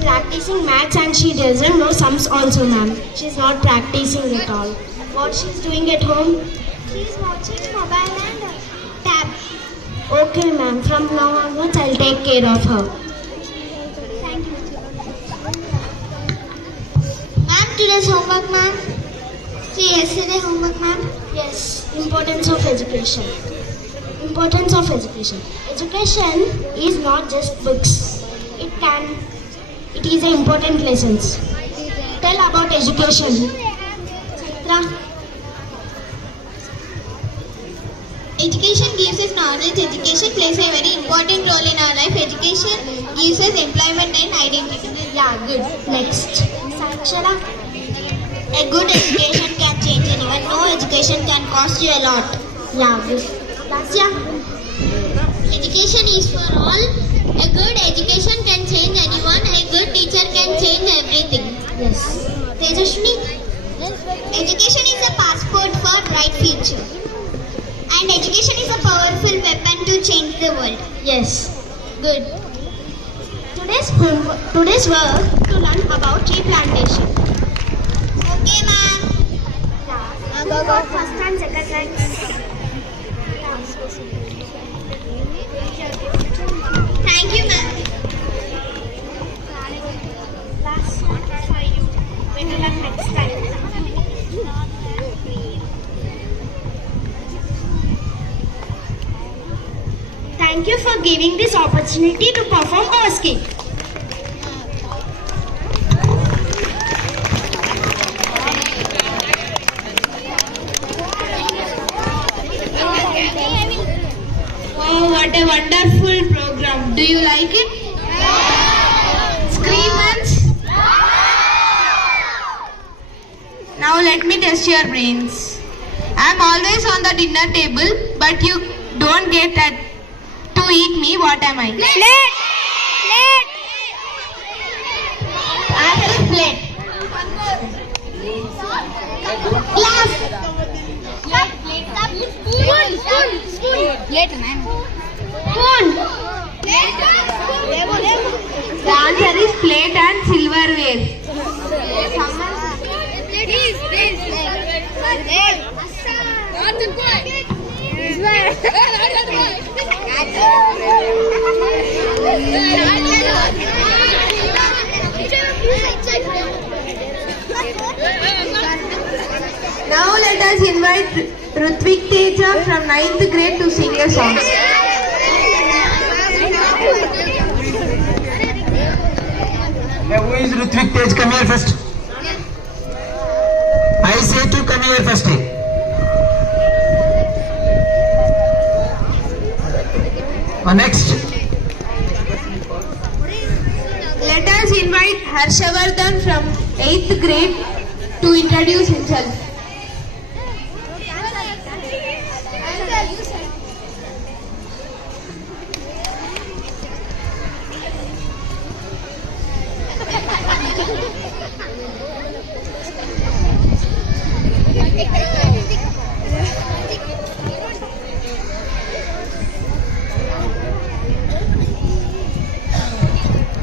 practicing maths and she doesn't know sums also, ma'am. She's not practicing at all. What she's doing at home? She's watching mobile and Okay, ma'am. From now onwards, I'll take care of her. Ma'am, today's homework, ma'am. See, yesterday homework, ma'am. Yes, importance of education. Importance of education. Education is not just books. It is an important lessons. Tell about education. Chitra. Education gives us knowledge. Education plays a very important role in our life. Education gives us employment and identity. Yeah, good. Next. Sakshara. A good education can change anyone. No education can cost you a lot. Yeah, good. Lasya. Education is for all. A good education can change anyone. A good teacher can change everything. Yes. Tejashni. Education is a passport for bright future. And education is a powerful weapon to change the world. Yes. Good. Today's work to learn about tree plantation. Okay, ma'am. Now go first and second rank. Thank you, ma'am. Last one for you. We will learn next time. Thank you for giving this opportunity to perform our skit. Oh, what a wonderful program. Do you like it? Scream once. Now let me test your brains. I'm always on the dinner table, but you don't get to eat me. What am I? Plate! Answer is plate. Glass! Spoon! The answer is plate and silverware. Now let us invite Rutvik Teja from 9th grade to sing a song. Who is Rutvik Tej? Come here first. I say to come here first. Next. Let us invite Harshavardhan from 8th grade to introduce himself.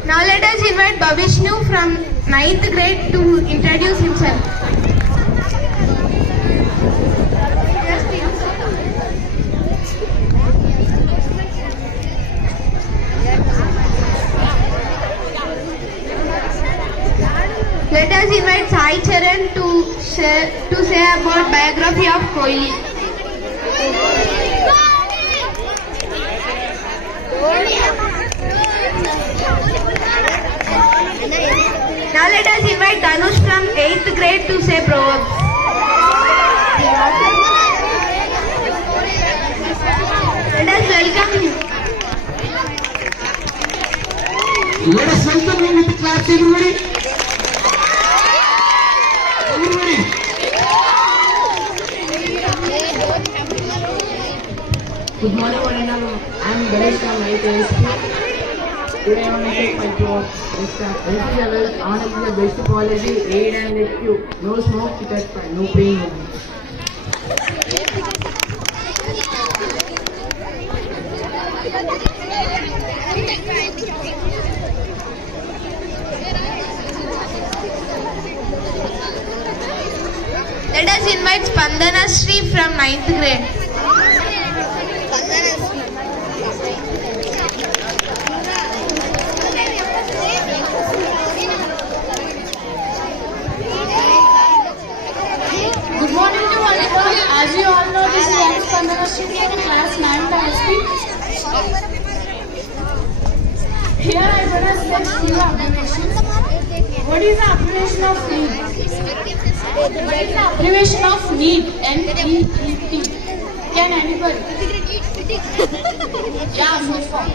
Now let us invite Bhavishnu from 9th grade to introduce himself. Let us invite Sai Charan to say about biography of Kohli. Now let us invite Dhanush from 8th grade to say proverbs. Let us welcome him. Let us welcome him with the class, everybody. Good morning, one and all. I am Ganesh from 9th SP. Today I want to take my talk. LPG honor is the best policy, aid and rescue. No smoke, without fire, no pain, no gain. Let us invite Spandana Sri from 9th grade. ask you abbreviations. What is the abbreviation of need? What is the abbreviation of need? NEET. Can anybody? Yeah, full form.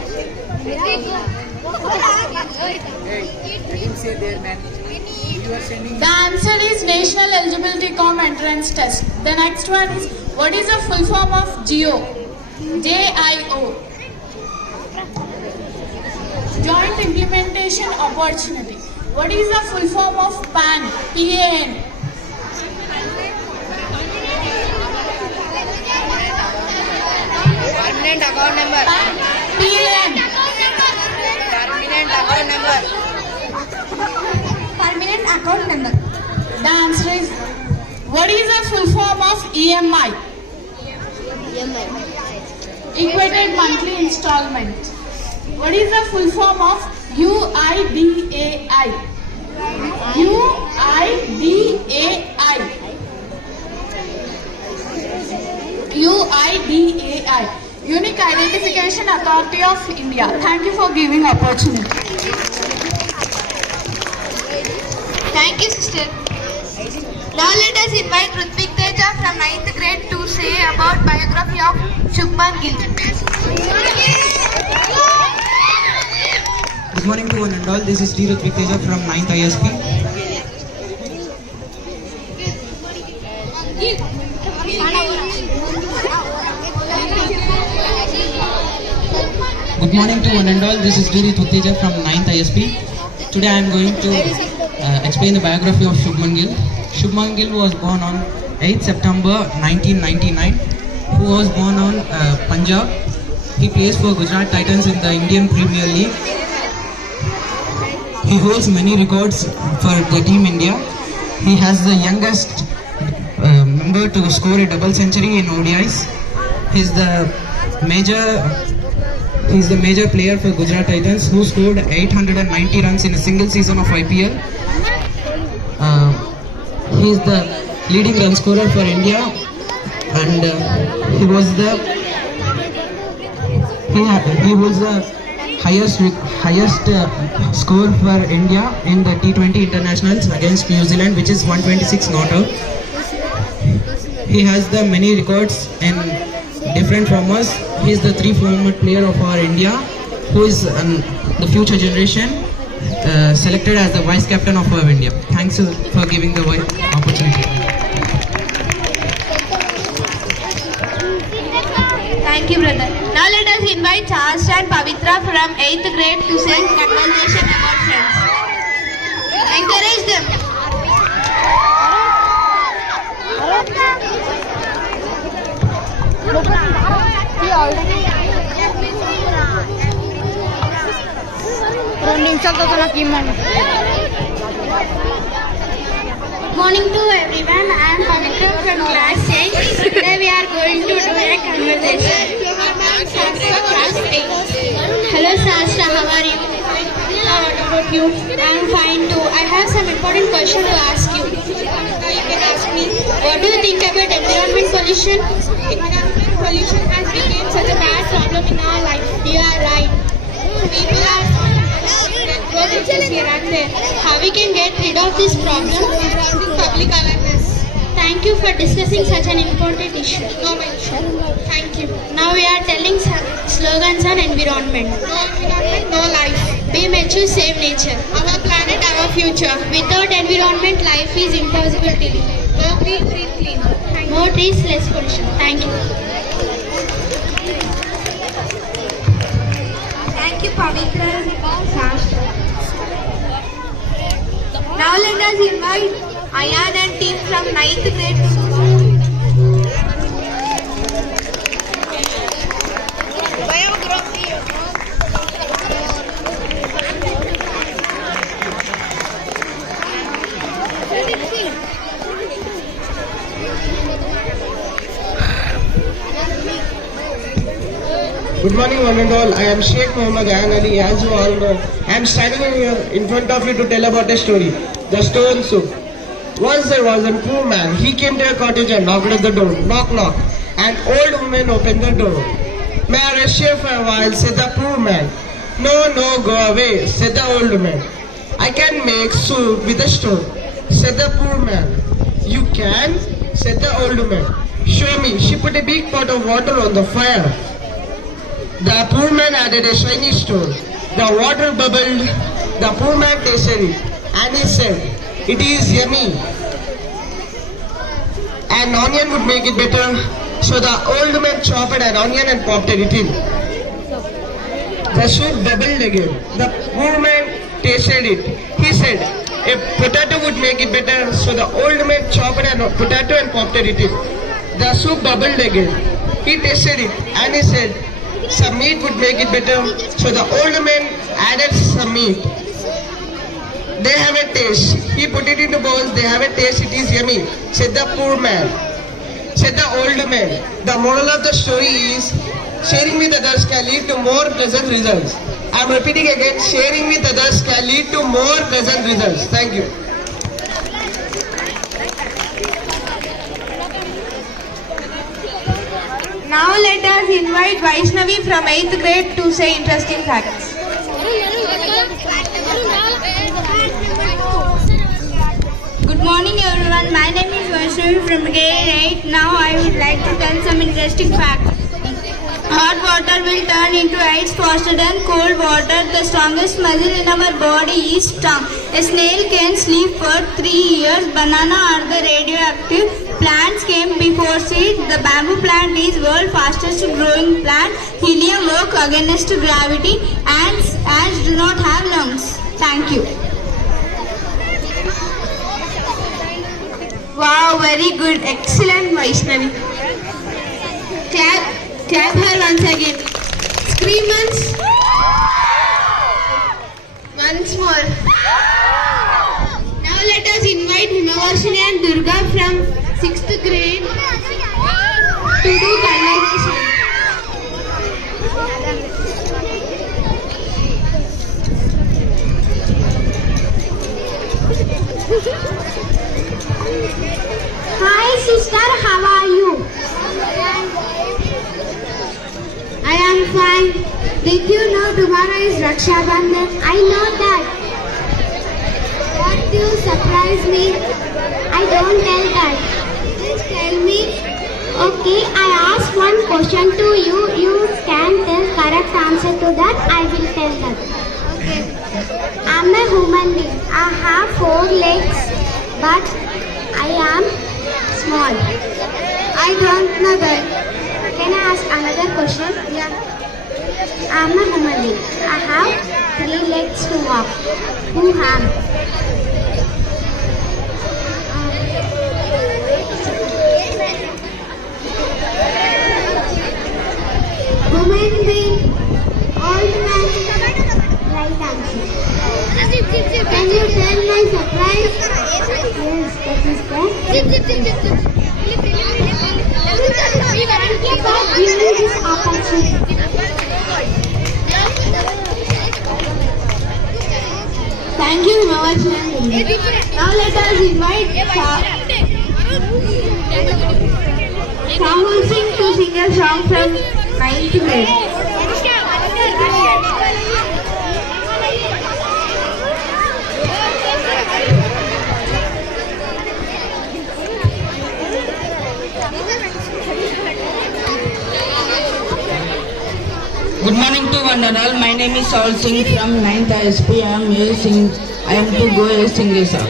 The answer is National Eligibility Com Entrance Test. The next one is, what is the full form of GIO? JIO. Joint Implementation Opportunity. What is the full form of PAN? PAN. Permanent account number. PAN. Permanent account number. Permanent account number. The answer is, what is the full form of EMI? Equated monthly installment. What is the full form of UIDAI? UIDAI. UIDAI. Unique Identification Authority of India. Thank you for giving opportunity. Thank you, sister. Now let us invite Rutvik Teja from 9th grade to say about biography of Shubman Gill. Good morning to one and all. This is D. Rutvik Teja from 9th ISP. Good morning to one and all. This is D. Rutvik Teja from 9th ISP. Today I am going to explain the biography of Shubman Gill. Shubman Gill was born on 8th September 1999. Who was born on Punjab. He plays for Gujarat Titans in the Indian Premier League. He holds many records for the Team India. He has the youngest member to score a double century in ODIs. He's the major player for Gujarat Titans who scored 890 runs in a single season of IPL. He is the leading run scorer for India, and he was the highest score for India in the T20 internationals against New Zealand, which is 126 not out. He has the many records in different formats. He is the 3-format player of our India, who is the future generation selected as the vice captain of our India. Thanks for giving the opportunity. Thank you, brother. Now let us invite Charles and Pavitra from 8th grade to say conversation about friends. Encourage them. Good morning to everyone. I am Pavitra from class 6. Today we are going to do a conversation. Class 8. Hello Sasha, how are you? What about you? I am fine too. I have some important question to ask you. You can ask me. What do you think about environment pollution? Environment pollution has become such a bad problem in our life. You are right. People are here and there. How we can get rid of this problem? Public awareness. Thank you for discussing such an important issue. No mention. Thank you. Now we are telling slogans on environment. No environment, no life. Be mature, save nature. Our planet, our future. Without environment, life is impossible to live. More trees, clean. More trees, less pollution. Thank you. Thank you, Pavitra. Now let us invite Ayan and team from 9th grade to Good morning one and all. I am Sheikh Muhammad Ayan Ali. As you all know, I am standing in front of you to tell about a story. The stone soup. Once there was a poor man. He came to a cottage and knocked at the door. Knock, knock. An old woman opened the door. May I rest here for a while, said the poor man. No, no, go away, said the old man. I can make soup with a stone, said the poor man. You can, said the old man. Show me. She put a big pot of water on the fire. The poor man added a shiny stone. The water bubbled. The poor man tasted it and he said, "It is yummy. An onion would make it better." So the old man chopped an onion and popped it in. The soup bubbled again. The poor man tasted it. He said, "A potato would make it better." So the old man chopped a potato and popped it in. The soup bubbled again. He tasted it and he said, "Some meat would make it better." So the old man added some meat. "They have a taste." He put it into bowls. "They have a taste. It is yummy," said the poor man. Said the old man. The moral of the story is, sharing with others can lead to more pleasant results. I am repeating again, sharing with others can lead to more pleasant results. Thank you. Now let us invite Vaishnavi from 8th grade to say interesting facts. Good morning everyone, my name is Vaishnavi from grade 8. Now I would like to tell some interesting facts. Hot water will turn into ice faster than cold water. The strongest muscle in our body is tongue. A snail can sleep for 3 years. Banana are the radioactive. Plants came before seeds. The bamboo plant is world fastest growing plant. Helium works against gravity. Ants do not have lungs. Thank you. Wow, very good. Excellent, Vaishnavi. Clap her once again. Scream once. Once more. Now let us invite Himavarshini and Durga from 6th grade to do conversation. Hi sister, how are you? I am fine. Did you know tomorrow is Raksha Bandhan? I know that. What do you surprise me? I don't tell that. Just tell me. Okay, I ask one question to you. You can tell correct answer to that. I will tell that. Okay. I'm a human being. I have 4 legs, but I am small. I don't know that. Can I ask another question? Yeah. I'm a human being. I have 3 legs to walk. Who am? Human being. Old man. Right answer. Can you tell my surprise? Yes, that is that. Give me this opportunity. Thank you, Himavarshini. Now let us invite Rahul Singh to sing a song from 9th grade. Good morning to one and all. My name is Saul Singh from 9th ISP. I am to go a sing a song.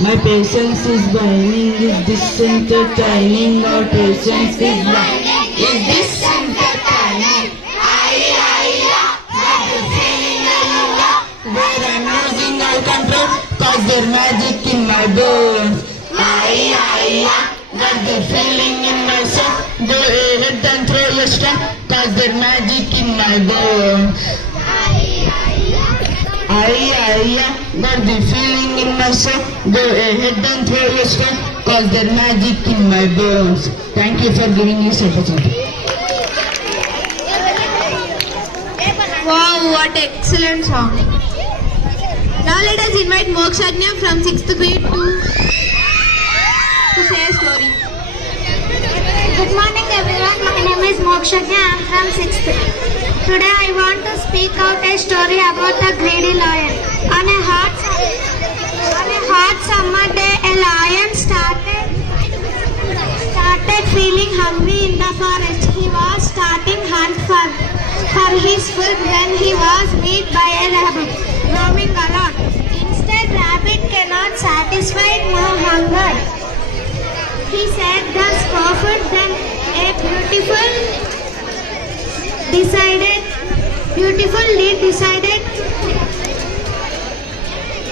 My patience is burning. Is this entertaining? Our patience is burning. Is this entertaining? Where I'm losing all control, cause there's magic in my bones. Got the feeling in my soul. Go ahead and throw your stone, cause there's magic in my bones. Got the feeling in my soul. Go ahead and throw your stone, cause there's magic in my bones. Thank you for giving me this opportunity. Wow, what excellent song. Now let us invite Mokshajna from 6th grade to say a story. Good morning everyone, my name is Mokshagya, I am from 6th. Today I want to speak out a story about the greedy lion. On a hot summer day, a lion started feeling hungry in the forest. He was starting hunt for his food when he was met by a rabbit roaming along. Instead, rabbit cannot satisfy no hunger. He said the scoffed, then a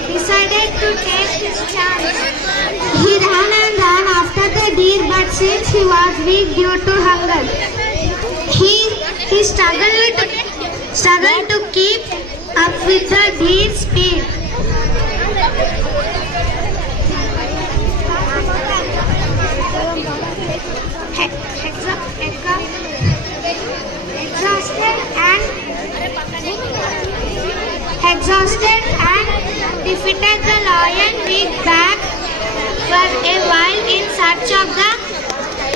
decided to take his chance. He ran and ran after the deer, but since he was weak due to hunger, he struggled to keep up with the deer's speed. Exhausted and defeated, the lion went back for a while in search of the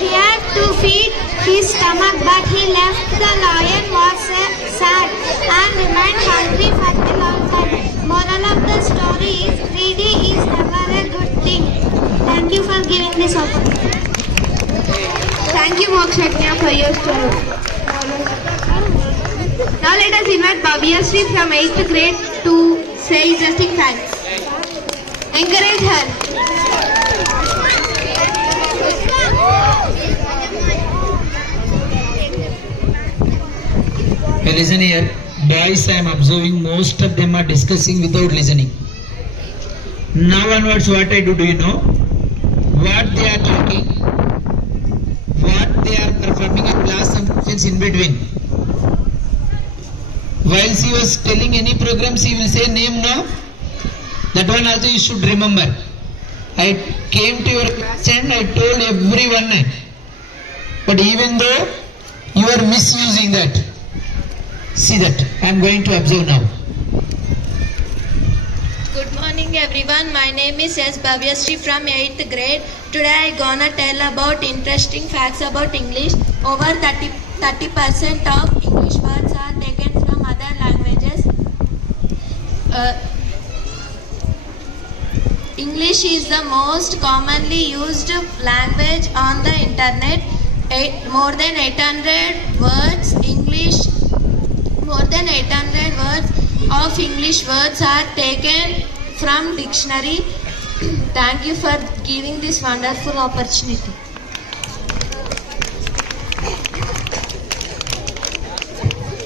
hare to feed his stomach, but he left. The lion was sad and remained hungry for a long time. Moral of the story is greedy is never a good thing. Thank you for giving this opportunity. Thank you, Mokshagya, for your story. Now let us invite Bhavya Sri from 8th grade to say interesting facts. Encourage her. Hey, listen here. Boys, I am observing most of them are discussing without listening. Now onwards, what I do you know? What they are talking, what they are performing in class, some questions in between. While she was telling any program, she will say name now. That one also you should remember. I came to your class and I told everyone. But even though you are misusing that, see that. I am going to observe now. Good morning everyone. My name is S. Bhavyasri from 8th grade. Today I gonna tell about interesting facts about English. Over 30% of English words are taken from other languages. English is the most commonly used language on the internet. More than 800 words of English words are taken from dictionary. Thank you for giving this wonderful opportunity.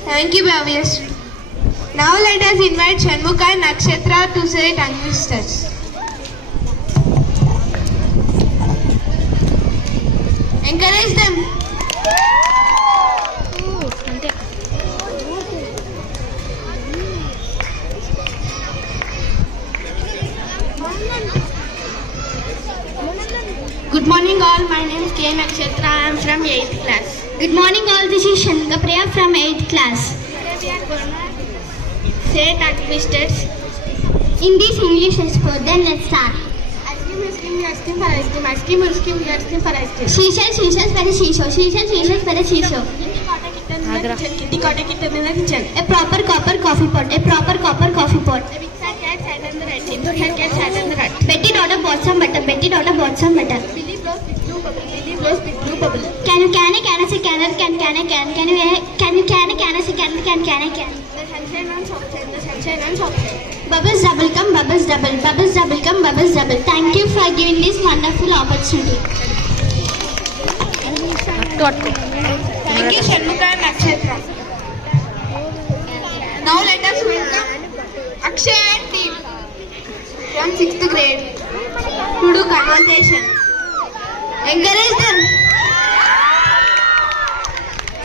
Thank you, Bhavya Sri. Now let us invite Shanmukha and Nakshatra to say tongue twisters. Encourage them. Good morning all, my name is K. Nakshatra, I am from 8th class. Good morning all, this is Shanmuga Priya from 8th class. Today we are going to say tongue twisters in this English expo. Then let's start. Ice cream for ice cream, ice cream for ice cream. Seashells for a seashore, seashells for a seashore. Kitty caught a kitten in the kitchen. A proper copper coffee pot, a proper copper coffee pot. A big fat cat sat on the rat, a big fat cat sat on the rat. Betty daughter bought some butter, Betty daughter bought some butter. Billy blows with blue bubble, Billy blows with blue bubble. Can you say can I can? Can you say can I can? The sunshine on soft the sunshine on soft Bubbles double come, bubbles double, bubbles double come, bubbles double. Thank you for giving this wonderful opportunity. Thank you, Shanmukha and Nakshatra. Now let us welcome Akshay and team from 6th grade to do conversation. Encourage them.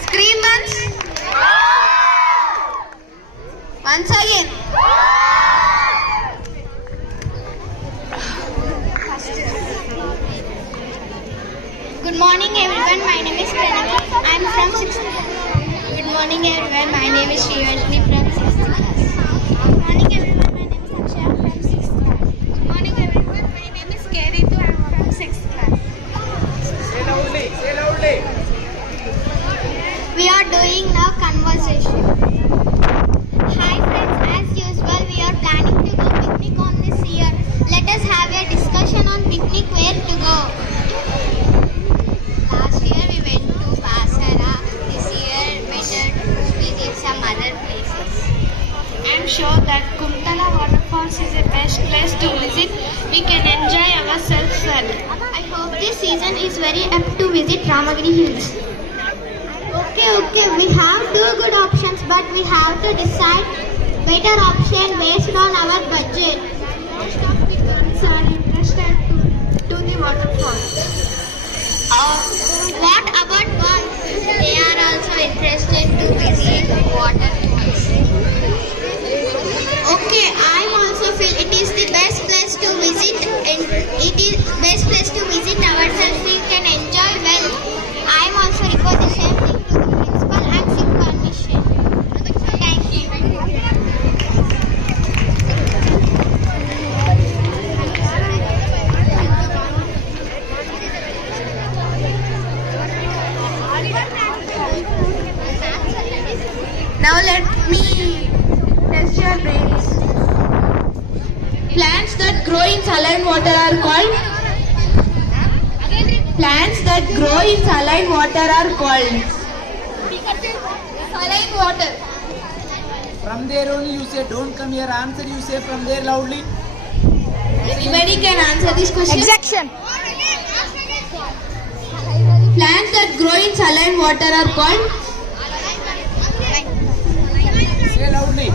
Scream once. Once again. Good morning everyone, my name is Pranava. I am from 6th class. Good morning everyone, my name is Srivashni from 6th class. Good morning everyone, my name is Akshay from 6th class. Good morning everyone, my name is Keritu, I am from 6th class. Say loudly, say loudly. best place to visit. We can enjoy ourselves well. I hope this season is very apt to visit Ramagiri Hills. Okay, we have two good options, but we have to decide better option based on our budget. Most of the girls are interested to the waterfall. What about boys? They are also interested to visit waterfalls. Okay, I also feel it is the best place to visit, and it is best place to visit ourselves. We can enjoy well. I am also report the same thing to the principal and seek permission. Thank you. Now let me test your brains. Plants that grow in saline water are called? Plants that grow in saline water are called? Saline water. From there only you say, don't come here, answer you say from there loudly. Anybody can answer this question? Exaction. Plants that grow in saline water are called? Say loudly.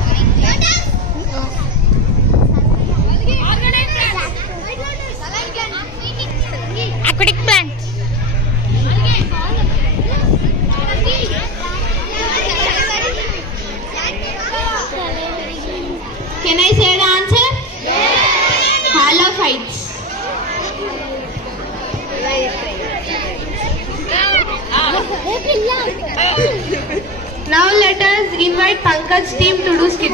Aquatic plants. Can I say the answer? Yes. Halophytes. Now let us invite Pankaj's team to do skit.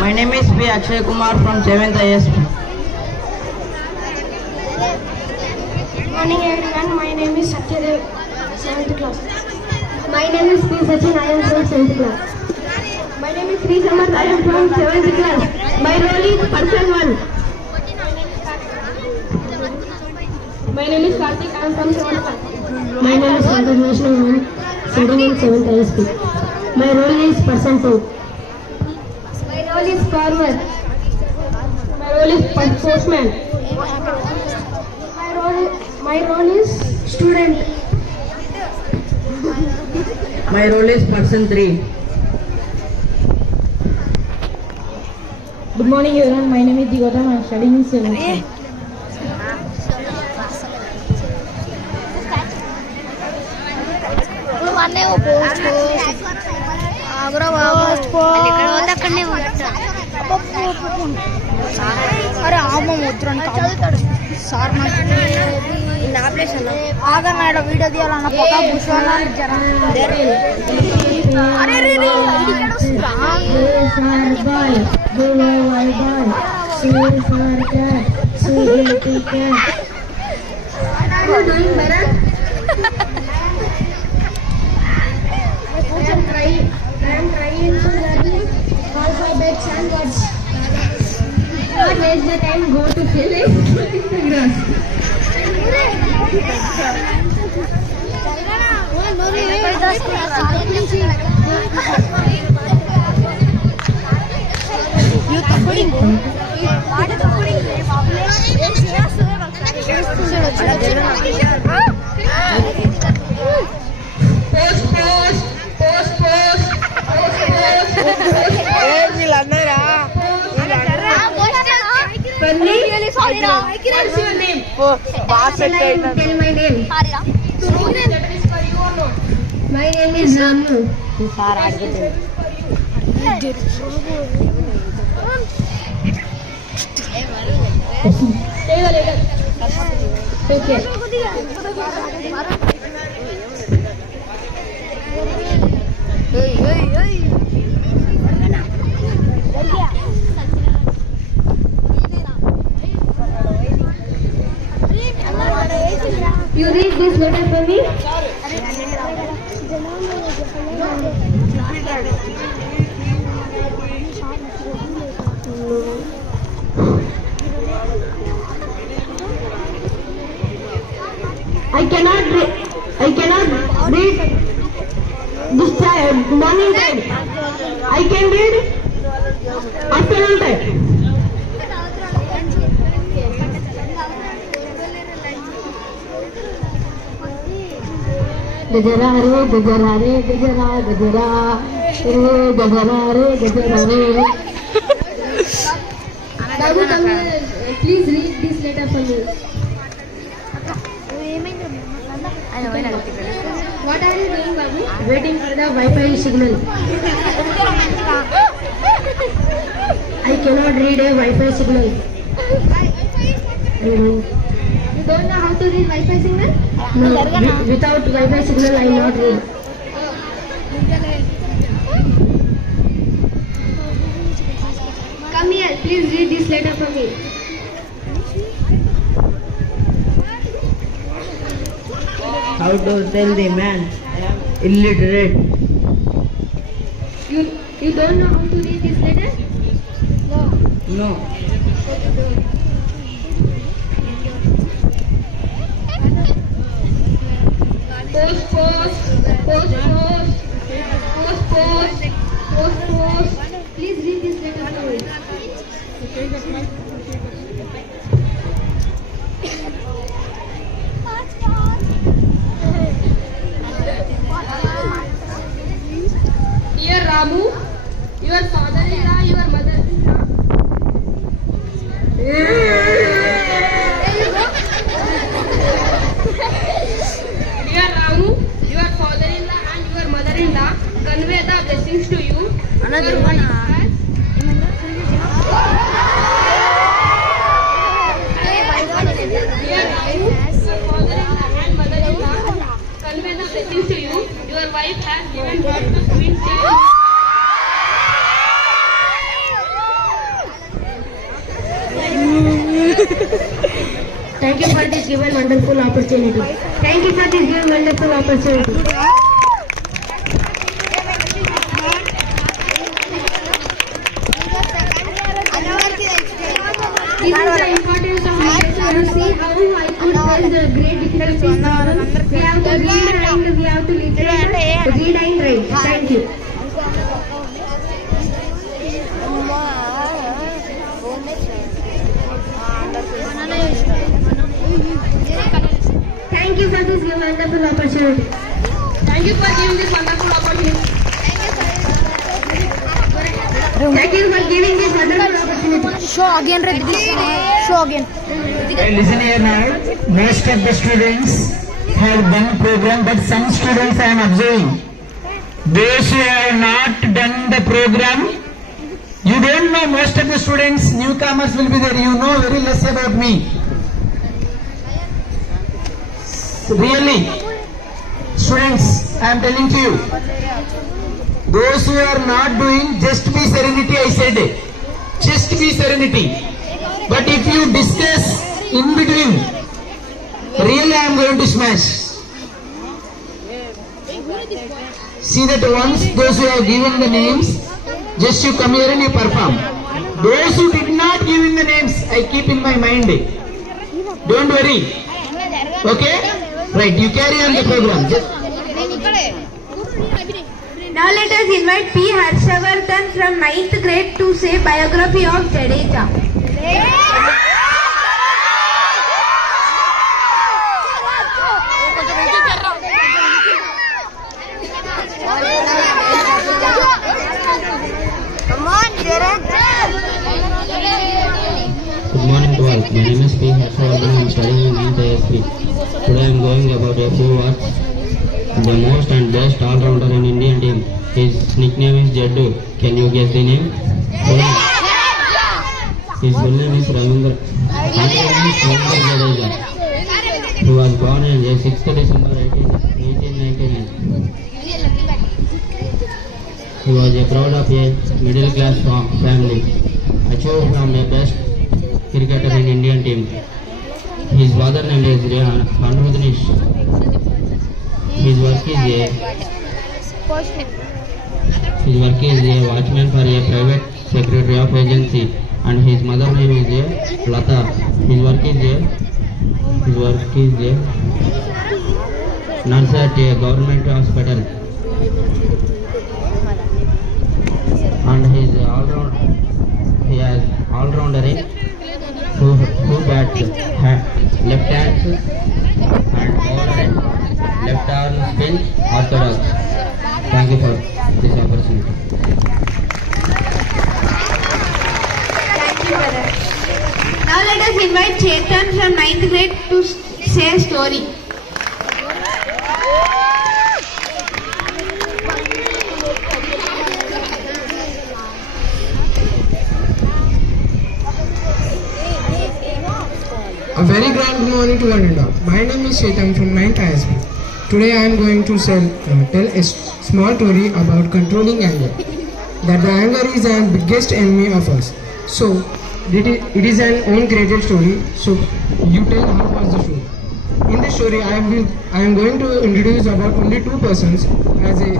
My name is P. Akshay Kumar from 7th ISP. Good morning everyone, my name is Satyadev, 7th class. My name is P. Sachin, I am from 7th class. My name is Sri Samarth, I am from 7th class. My role is person 1. My name is Karthik, I am from 7th class. My name is Pankaj Vaishnav, I am studying in 7th ISP. My role is person 2. My role is farmer. My role is postman. My role is student. My role is person 3. Good morning everyone, my name is Digota, I am studying in 7th class. అరే ఆమె ముద్రని చదువుతాడు sir నా place అన్న ఆగన్న ఇక్కడ video తీయాలన్న పక్క కూర్చోవాలన్న అరే రే రే ఇక్కడ వస్తురా I am trying to learn alphabets and words. Not waste the time, go to killing the grass. Tell my name. My name is Ranu. You read this letter for me? I cannot read this morning time. I can read afternoon time. Gajara re gajara re gajara gajara re gajara re gajara re. Babu, please read this letter for me. What are you doing, Babu? Waiting for the Wi-Fi signal. I cannot read a Wi-Fi signal. You don't know how to read Wi-Fi signal? No, without Wi-Fi signal I not read. Come here, please read this letter for me. How to tell the man I am illiterate? You don't know how to read this letter? No. Post. Please read this letter for me. Dear Ramu, your father-in-law, your mother-in-law. Dear Ramu, your father-in-law and your mother-in-law convey the blessings to you. Another one. Dear Ramu, your father-in-law and mother-in-law convey the blessings to you. Your wife has given birth to twins. Thank you for this given wonderful opportunity. Thank you for this given wonderful opportunity. This is the importance of literature. You see how I could face the great difficulties. We have to read and we have to read and write. Thank you. Thank you for this wonderful opportunity. Thank you for giving this wonderful opportunity. Thank you for giving this wonderful opportunity. Show again, show again. Listen here now. Most of the students have done program, but some students I am observing. Those who have not done the program, you don't know. Most of the students, newcomers will be there. You know very less about me. Really, students, I am telling to you. Those who are not doing, just be serenity, I said. Just be serenity. But if you discuss in between, really I am going to smash. See that once those who have given the names, just you come here and you perform. Those who did not give in the names, I keep in my mind. Don't worry. Okay? Right, you carry on the program. Now let us invite P. Harshavardhan from 9th grade to say biography of Jadeja. Good morning to all. My name is P. Harshavardhan. I am studying in 9th ASP. Today I am going about a few words. The most and best all-rounder in Indian team. His nickname is Jaddu. Can you guess the name? His full name is Ravindra Jadeja. He was born on 6th December 1899. He was a product of a middle class family, achieved from the best cricketer in Indian team. His father name is Anudnish. His work is a watchman for a private secretary of agency, and his mother name is Lata. His work is a nurse at a government hospital, and he has all-rounder in who bats left hands and bowler in left arm spin orthodox. Thank you for this opportunity. Thank you, brother. Now let us invite Chetan from 9th grade to say a story. A very grand good morning to one and all. My name is Chetan from 9th ISB. Today I am going to tell a small story about controlling anger. That the anger is the biggest enemy of us. So it is an own created story. So you tell how was the story. In this story I am going to introduce about only two persons, as a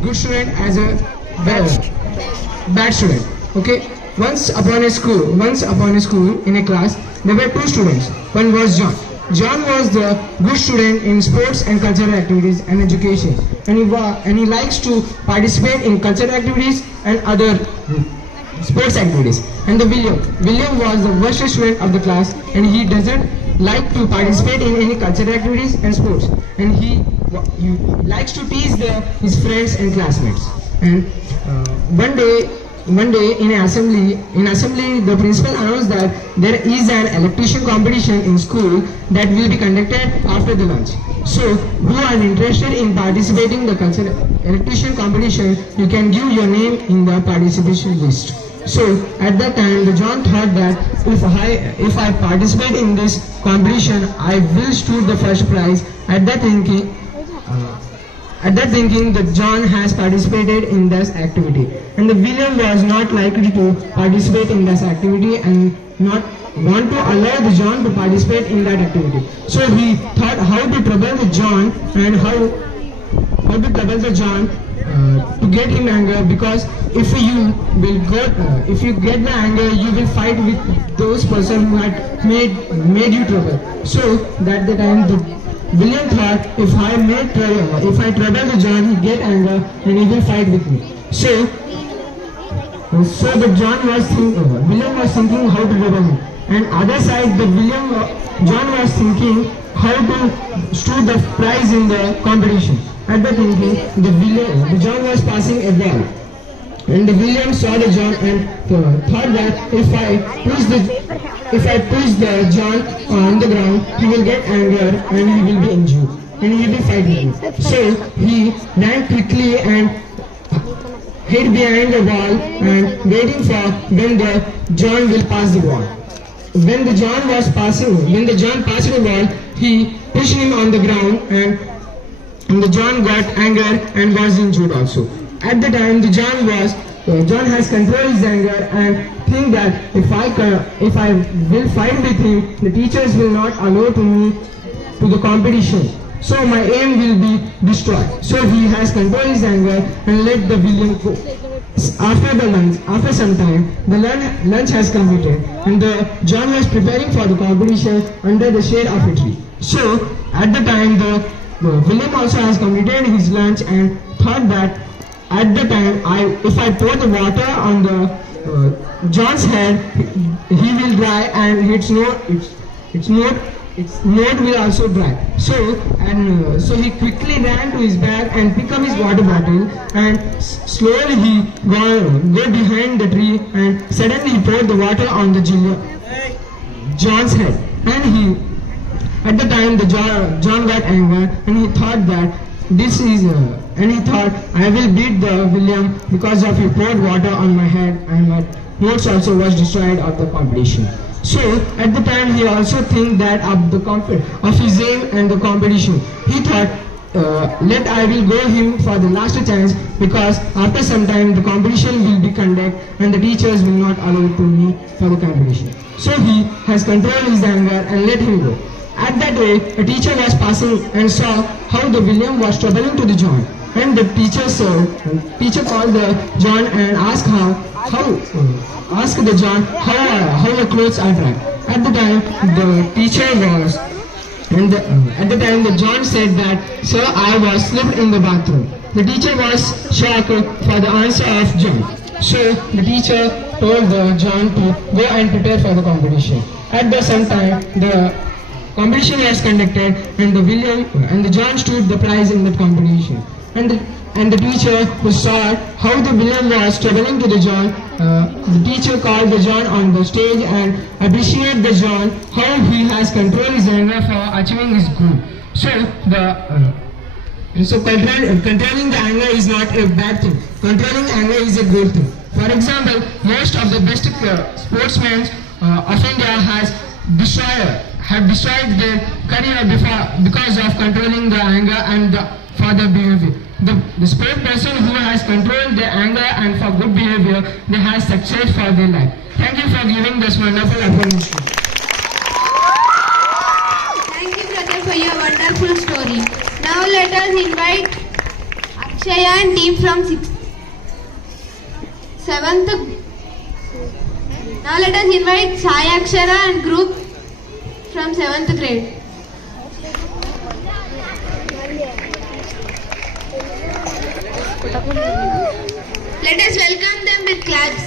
good student, as a bad student. Okay. Once upon a school, in a class, there were two students. One was John. John was the good student in sports and cultural activities and education, and he likes to participate in cultural activities and other sports activities. And the William was the worst student of the class, and he doesn't like to participate in any cultural activities and sports, and he likes to tease his friends and classmates. And one day in assembly, the principal announced that there is an electrician competition in school that will be conducted after the lunch. So, who are interested in participating in the cultural electrician competition, you can give your name in the participation list. So, at that time, the John thought that if I participate in this competition, I will shoot the first prize. At that thinking, the John has participated in this activity, and the William was not likely to participate in this activity and not want to allow the John to participate in that activity. So he thought how to trouble the John and how to trouble the John to get him anger, because if you get the anger, you will fight with those person who had made you trouble. So that the time the William thought, if I trouble the John, he get anger and he will fight with me. So the William was thinking how to trouble him, and other side John was thinking how to steal the prize in the competition. At that thinking, the John was passing a ball, and the William saw the John and thought that if I push the John on the ground, he will get anger and he will be injured and he will fight with me. So he ran quickly and hid behind the wall and waiting for when the John will pass the ball. When the John passed the ball, he pushed him on the ground, and the John got anger and was injured also. At the time, the John has controlled his anger and think that if I will fight with him, the teachers will not allow me to the competition. So my aim will be destroyed. So he has controlled his anger and let the William go. After some time, the lunch has completed, and the John was preparing for the competition under the shade of a tree. So at the time, the William also has completed his lunch and thought that at the time, if I pour the water on the John's head, he will dry and its note will also dry. So he quickly ran to his bag and picked up his water bottle, and slowly he go behind the tree, and suddenly he poured the water on the John's head. And at the time, the John got angry, and he thought that I will beat the William because of he poured water on my head, and notes also was destroyed of the competition. So at the time he also think that of his aim and the competition. He thought, let I will go him for the last chance, because after some time the competition will be conducted and the teachers will not allow to me for the competition. So he has controlled his anger and let him go. At that way, a teacher was passing and saw how the William was troubling to the John. And the teacher called the John and asked the John how the clothes are dry. At the time, the teacher was, at the time the John said that, sir, I was slipped in the bathroom. The teacher was shocked for the answer of John. So the teacher told the John to go and prepare for the competition. At the same time, the competition was conducted and the John stood the prize in the competition. And the teacher who saw how the William was traveling to the John, the teacher called the John on the stage and appreciated the John how he has controlled his anger for achieving his goal. So controlling the anger is not a bad thing. Controlling anger is a good thing. For example, most of the best sportsmen of India have destroyed their career because of controlling the anger and for the behavior. The sport person who has controlled their anger and for good behavior, they have success for their life. Thank you for giving this wonderful opportunity. Thank you, brother, for your wonderful story. Now let us invite Akshaya and team from 7th. Now let us invite Sai Akshara and group from 7th grade. Let us welcome them with claps.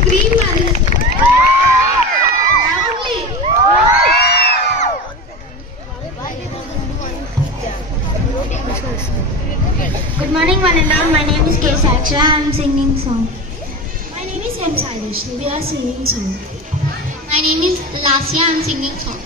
Scream once. Loudly. Good morning, one and all. My name is K. Saksha. I am singing song. My name is M. Sailesh. We are singing song. My name is Lasya. I am singing song.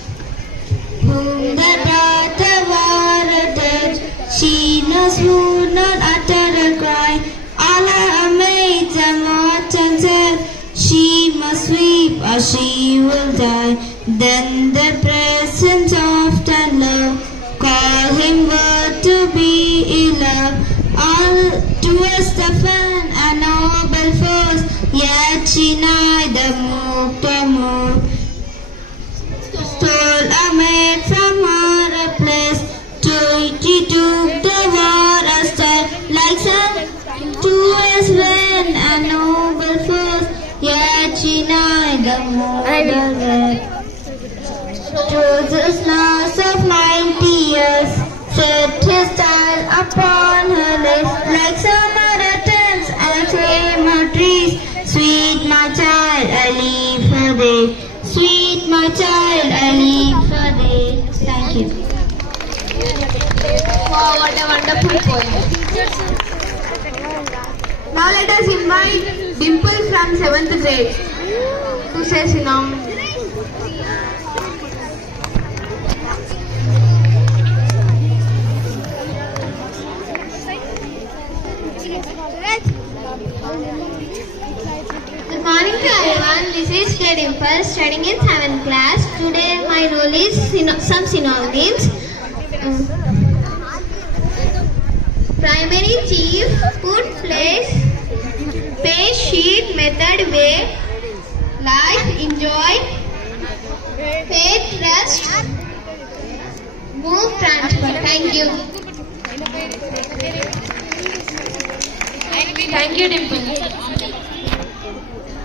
Whom the daughter wore touch, she knows who not utter a cry. All her maids and watch and said, she must weep or she will die. Then the presence of the love call him word to be loved. All towards the fun a noble force, yet she neither moved or moved. Stole a maid from her a place, she took the war a step, like sun towards when a noble force, yet she neither moved or moved. Chose the loss of 90 years, set his style upon her lips, like summer attends and summer trees. Sweet my child, I leave her there. Sweet my child, I leave her there. Thank you. Wow, what a wonderful poem. Now let us invite Dimple from 7th grade to say Sinam. Good morning to everyone. This is K. Dimple, studying in 7th class. Today my role is some synonyms. Primary, chief, put, place, pay, sheet, method, way, like, enjoy, faith, trust, move, transfer. Thank you. Thank you, Dimple.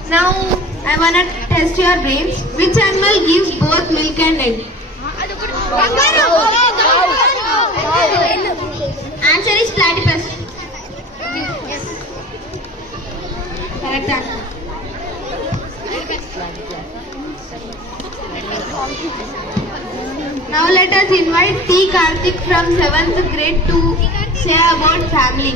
Now I wanna test your brains. Which animal gives both milk and egg? Answer is platypus. Correct answer. Now let us invite T. Karthik from 7th grade to say about family.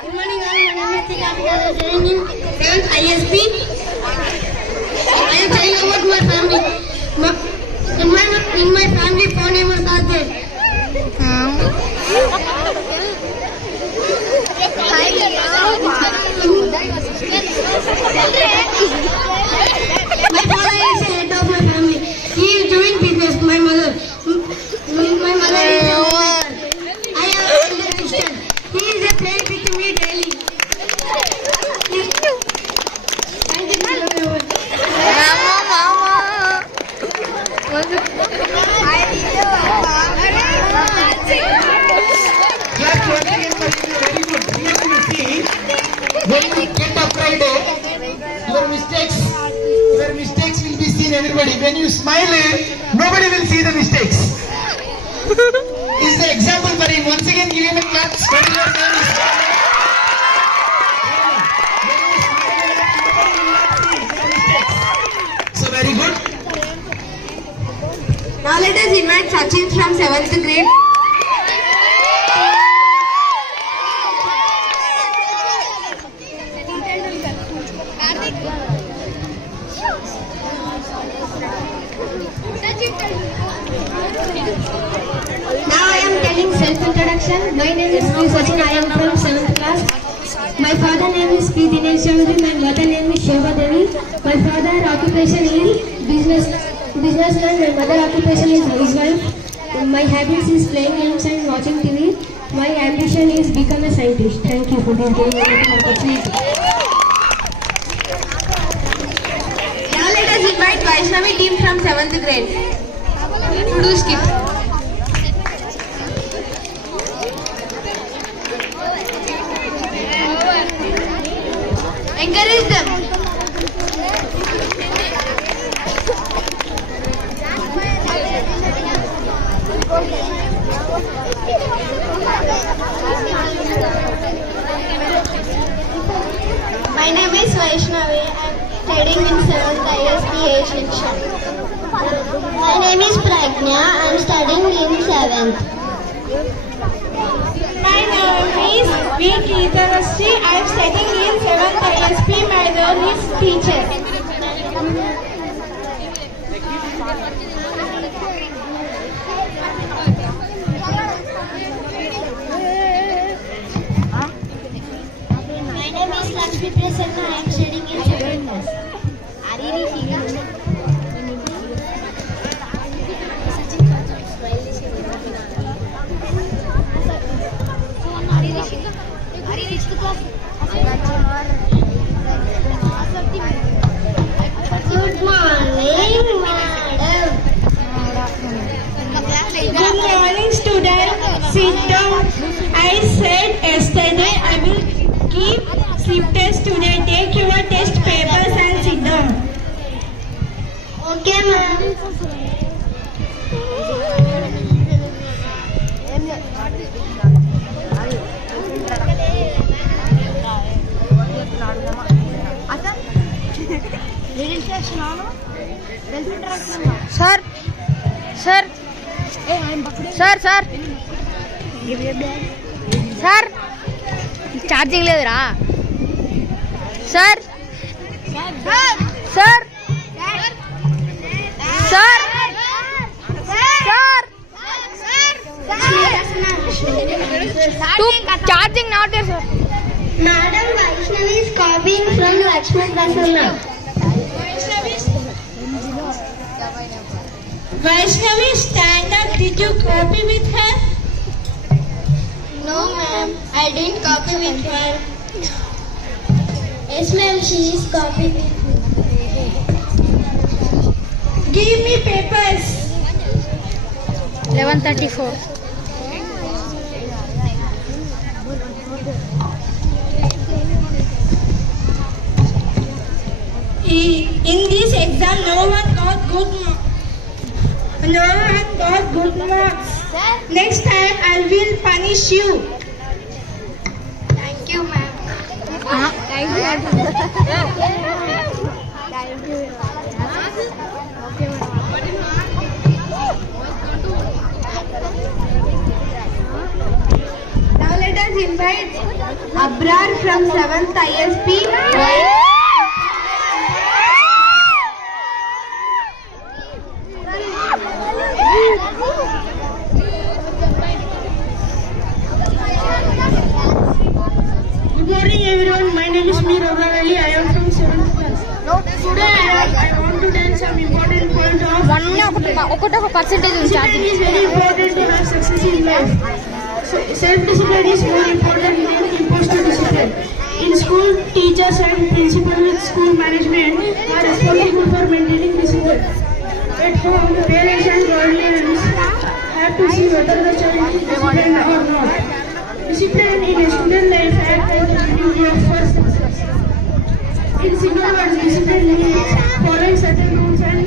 Good morning, all. My name is T. Karthik. I am studying in 7th ISP. I am telling about my family. smile, nobody will see the mistakes. This is the example for him. Once again, give him a clap. So very good. Now let us invite Sachin from 7th grade. Now I am telling self-introduction. My name is P. Sachin. I am from 7th class. My father name is P. Dinesh Chaudhary. My mother name is Shobha Devi. My father occupation is businessman. My mother occupation is housewife. My habits is playing games and watching TV. My ambition is become a scientist. Thank you for this opportunity. Now let us invite Vaishnavi team from 7th grade to do skip. Encourage them. My name is Vaishnavi. I am studying in 7th ISP section. My name is Pragna. I am studying in 7th. My name is V. Keetanasri. I am studying in 7th ISP. My role is teacher. My name is Lakshmi Prasanna. I am studying in 7th class. Good morning, madam. Good morning, student. Sit down. I said yesterday I will keep slip test today. Take your test papers and sit down. Okay, ma'am. Sir. Charging leదురా sir charging not there, sir. Madam Vaishnavi is copying from Lakshmi Prasanna. Vaishnavi, stand up. Did you copy with her? No, ma'am. I didn't copy with her. Yes, ma'am. She is copying with me. Give me papers. 11:34. In this exam, no one got good marks. Next time, I will punish you. Thank you, ma'am. Thank you. Now let us invite Abrar from 7th ISP. Good morning, everyone. My name is Mir Abrarali. I am from 7th class. Today I want to tell some important point of discipline is very important to have success in life. Self-discipline is more important than imposed discipline. In school, teachers and principal with school management are responsible for maintaining discipline. At home, parents and guardians have to see whether the child is disciplined or not. Discipline in a student life acts as a duty of first success. In single words, discipline means following certain rules and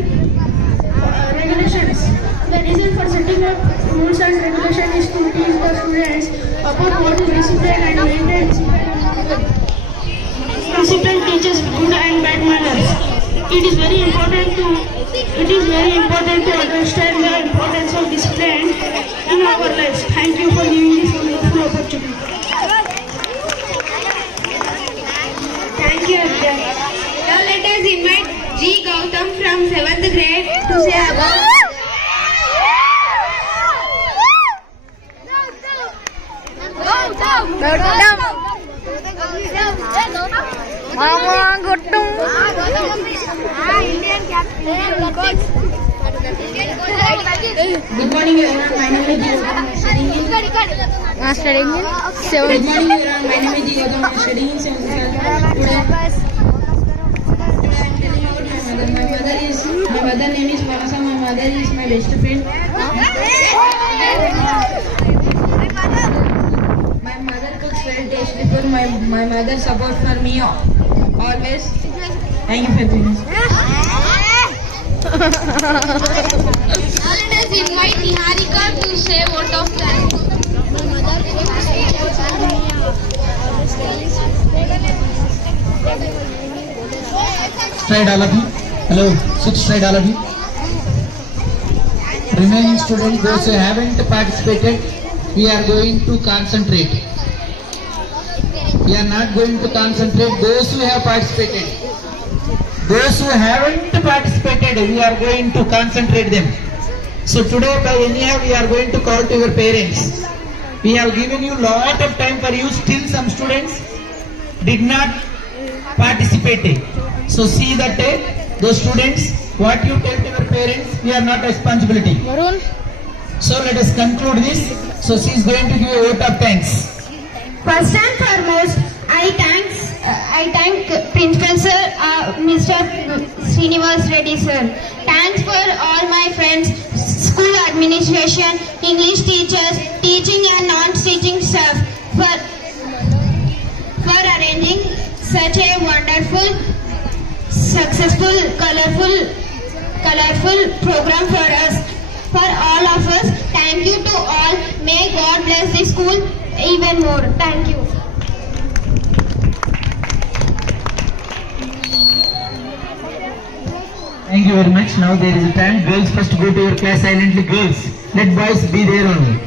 The reason for setting up rules and regulations is to teach the students about what is discipline and maintain discipline. Discipline teaches good and bad manners. It is very important to understand the importance of discipline in our lives. Thank you for giving this wonderful opportunity. Thank you, Abdul. Now let us invite G. Gautam from 7th grade to say about Good morning everyone, my name is G. Gautam. I'm studying in 7th. Good morning everyone, my name is G. Gautam. I'm studying in 7th class. Today I'm telling about my mother. My mother name is Manasa. My mother is my best friend. My mother cooks very tasty food. My mother supports for me always. Thank you for doing this. Now let us invite Niharika to say vote of thanks. Stride all of you. Hello, sit straight all of you. Remaining students, those who haven't participated, we are going to concentrate. We are not going to concentrate those who have participated. Those who haven't participated, we are going to concentrate them. So today by anyhow we are going to call to your parents. We have given you lot of time for you. Still some students did not participate. So see that those students, what you tell to your parents, we are not responsibility. So let us conclude this. So she is going to give a vote of thanks. First and foremost, I thank Principal Sir, Mr. Srinivas Reddy Sir. Thanks for all my friends, school administration, English teachers, teaching and non-teaching staff for arranging such a wonderful, successful, colorful program for us. For all of us, thank you to all. May God bless the school even more. Thank you. Thank you very much. Now there is a time. Girls first go to your class silently. Girls, let boys be there only.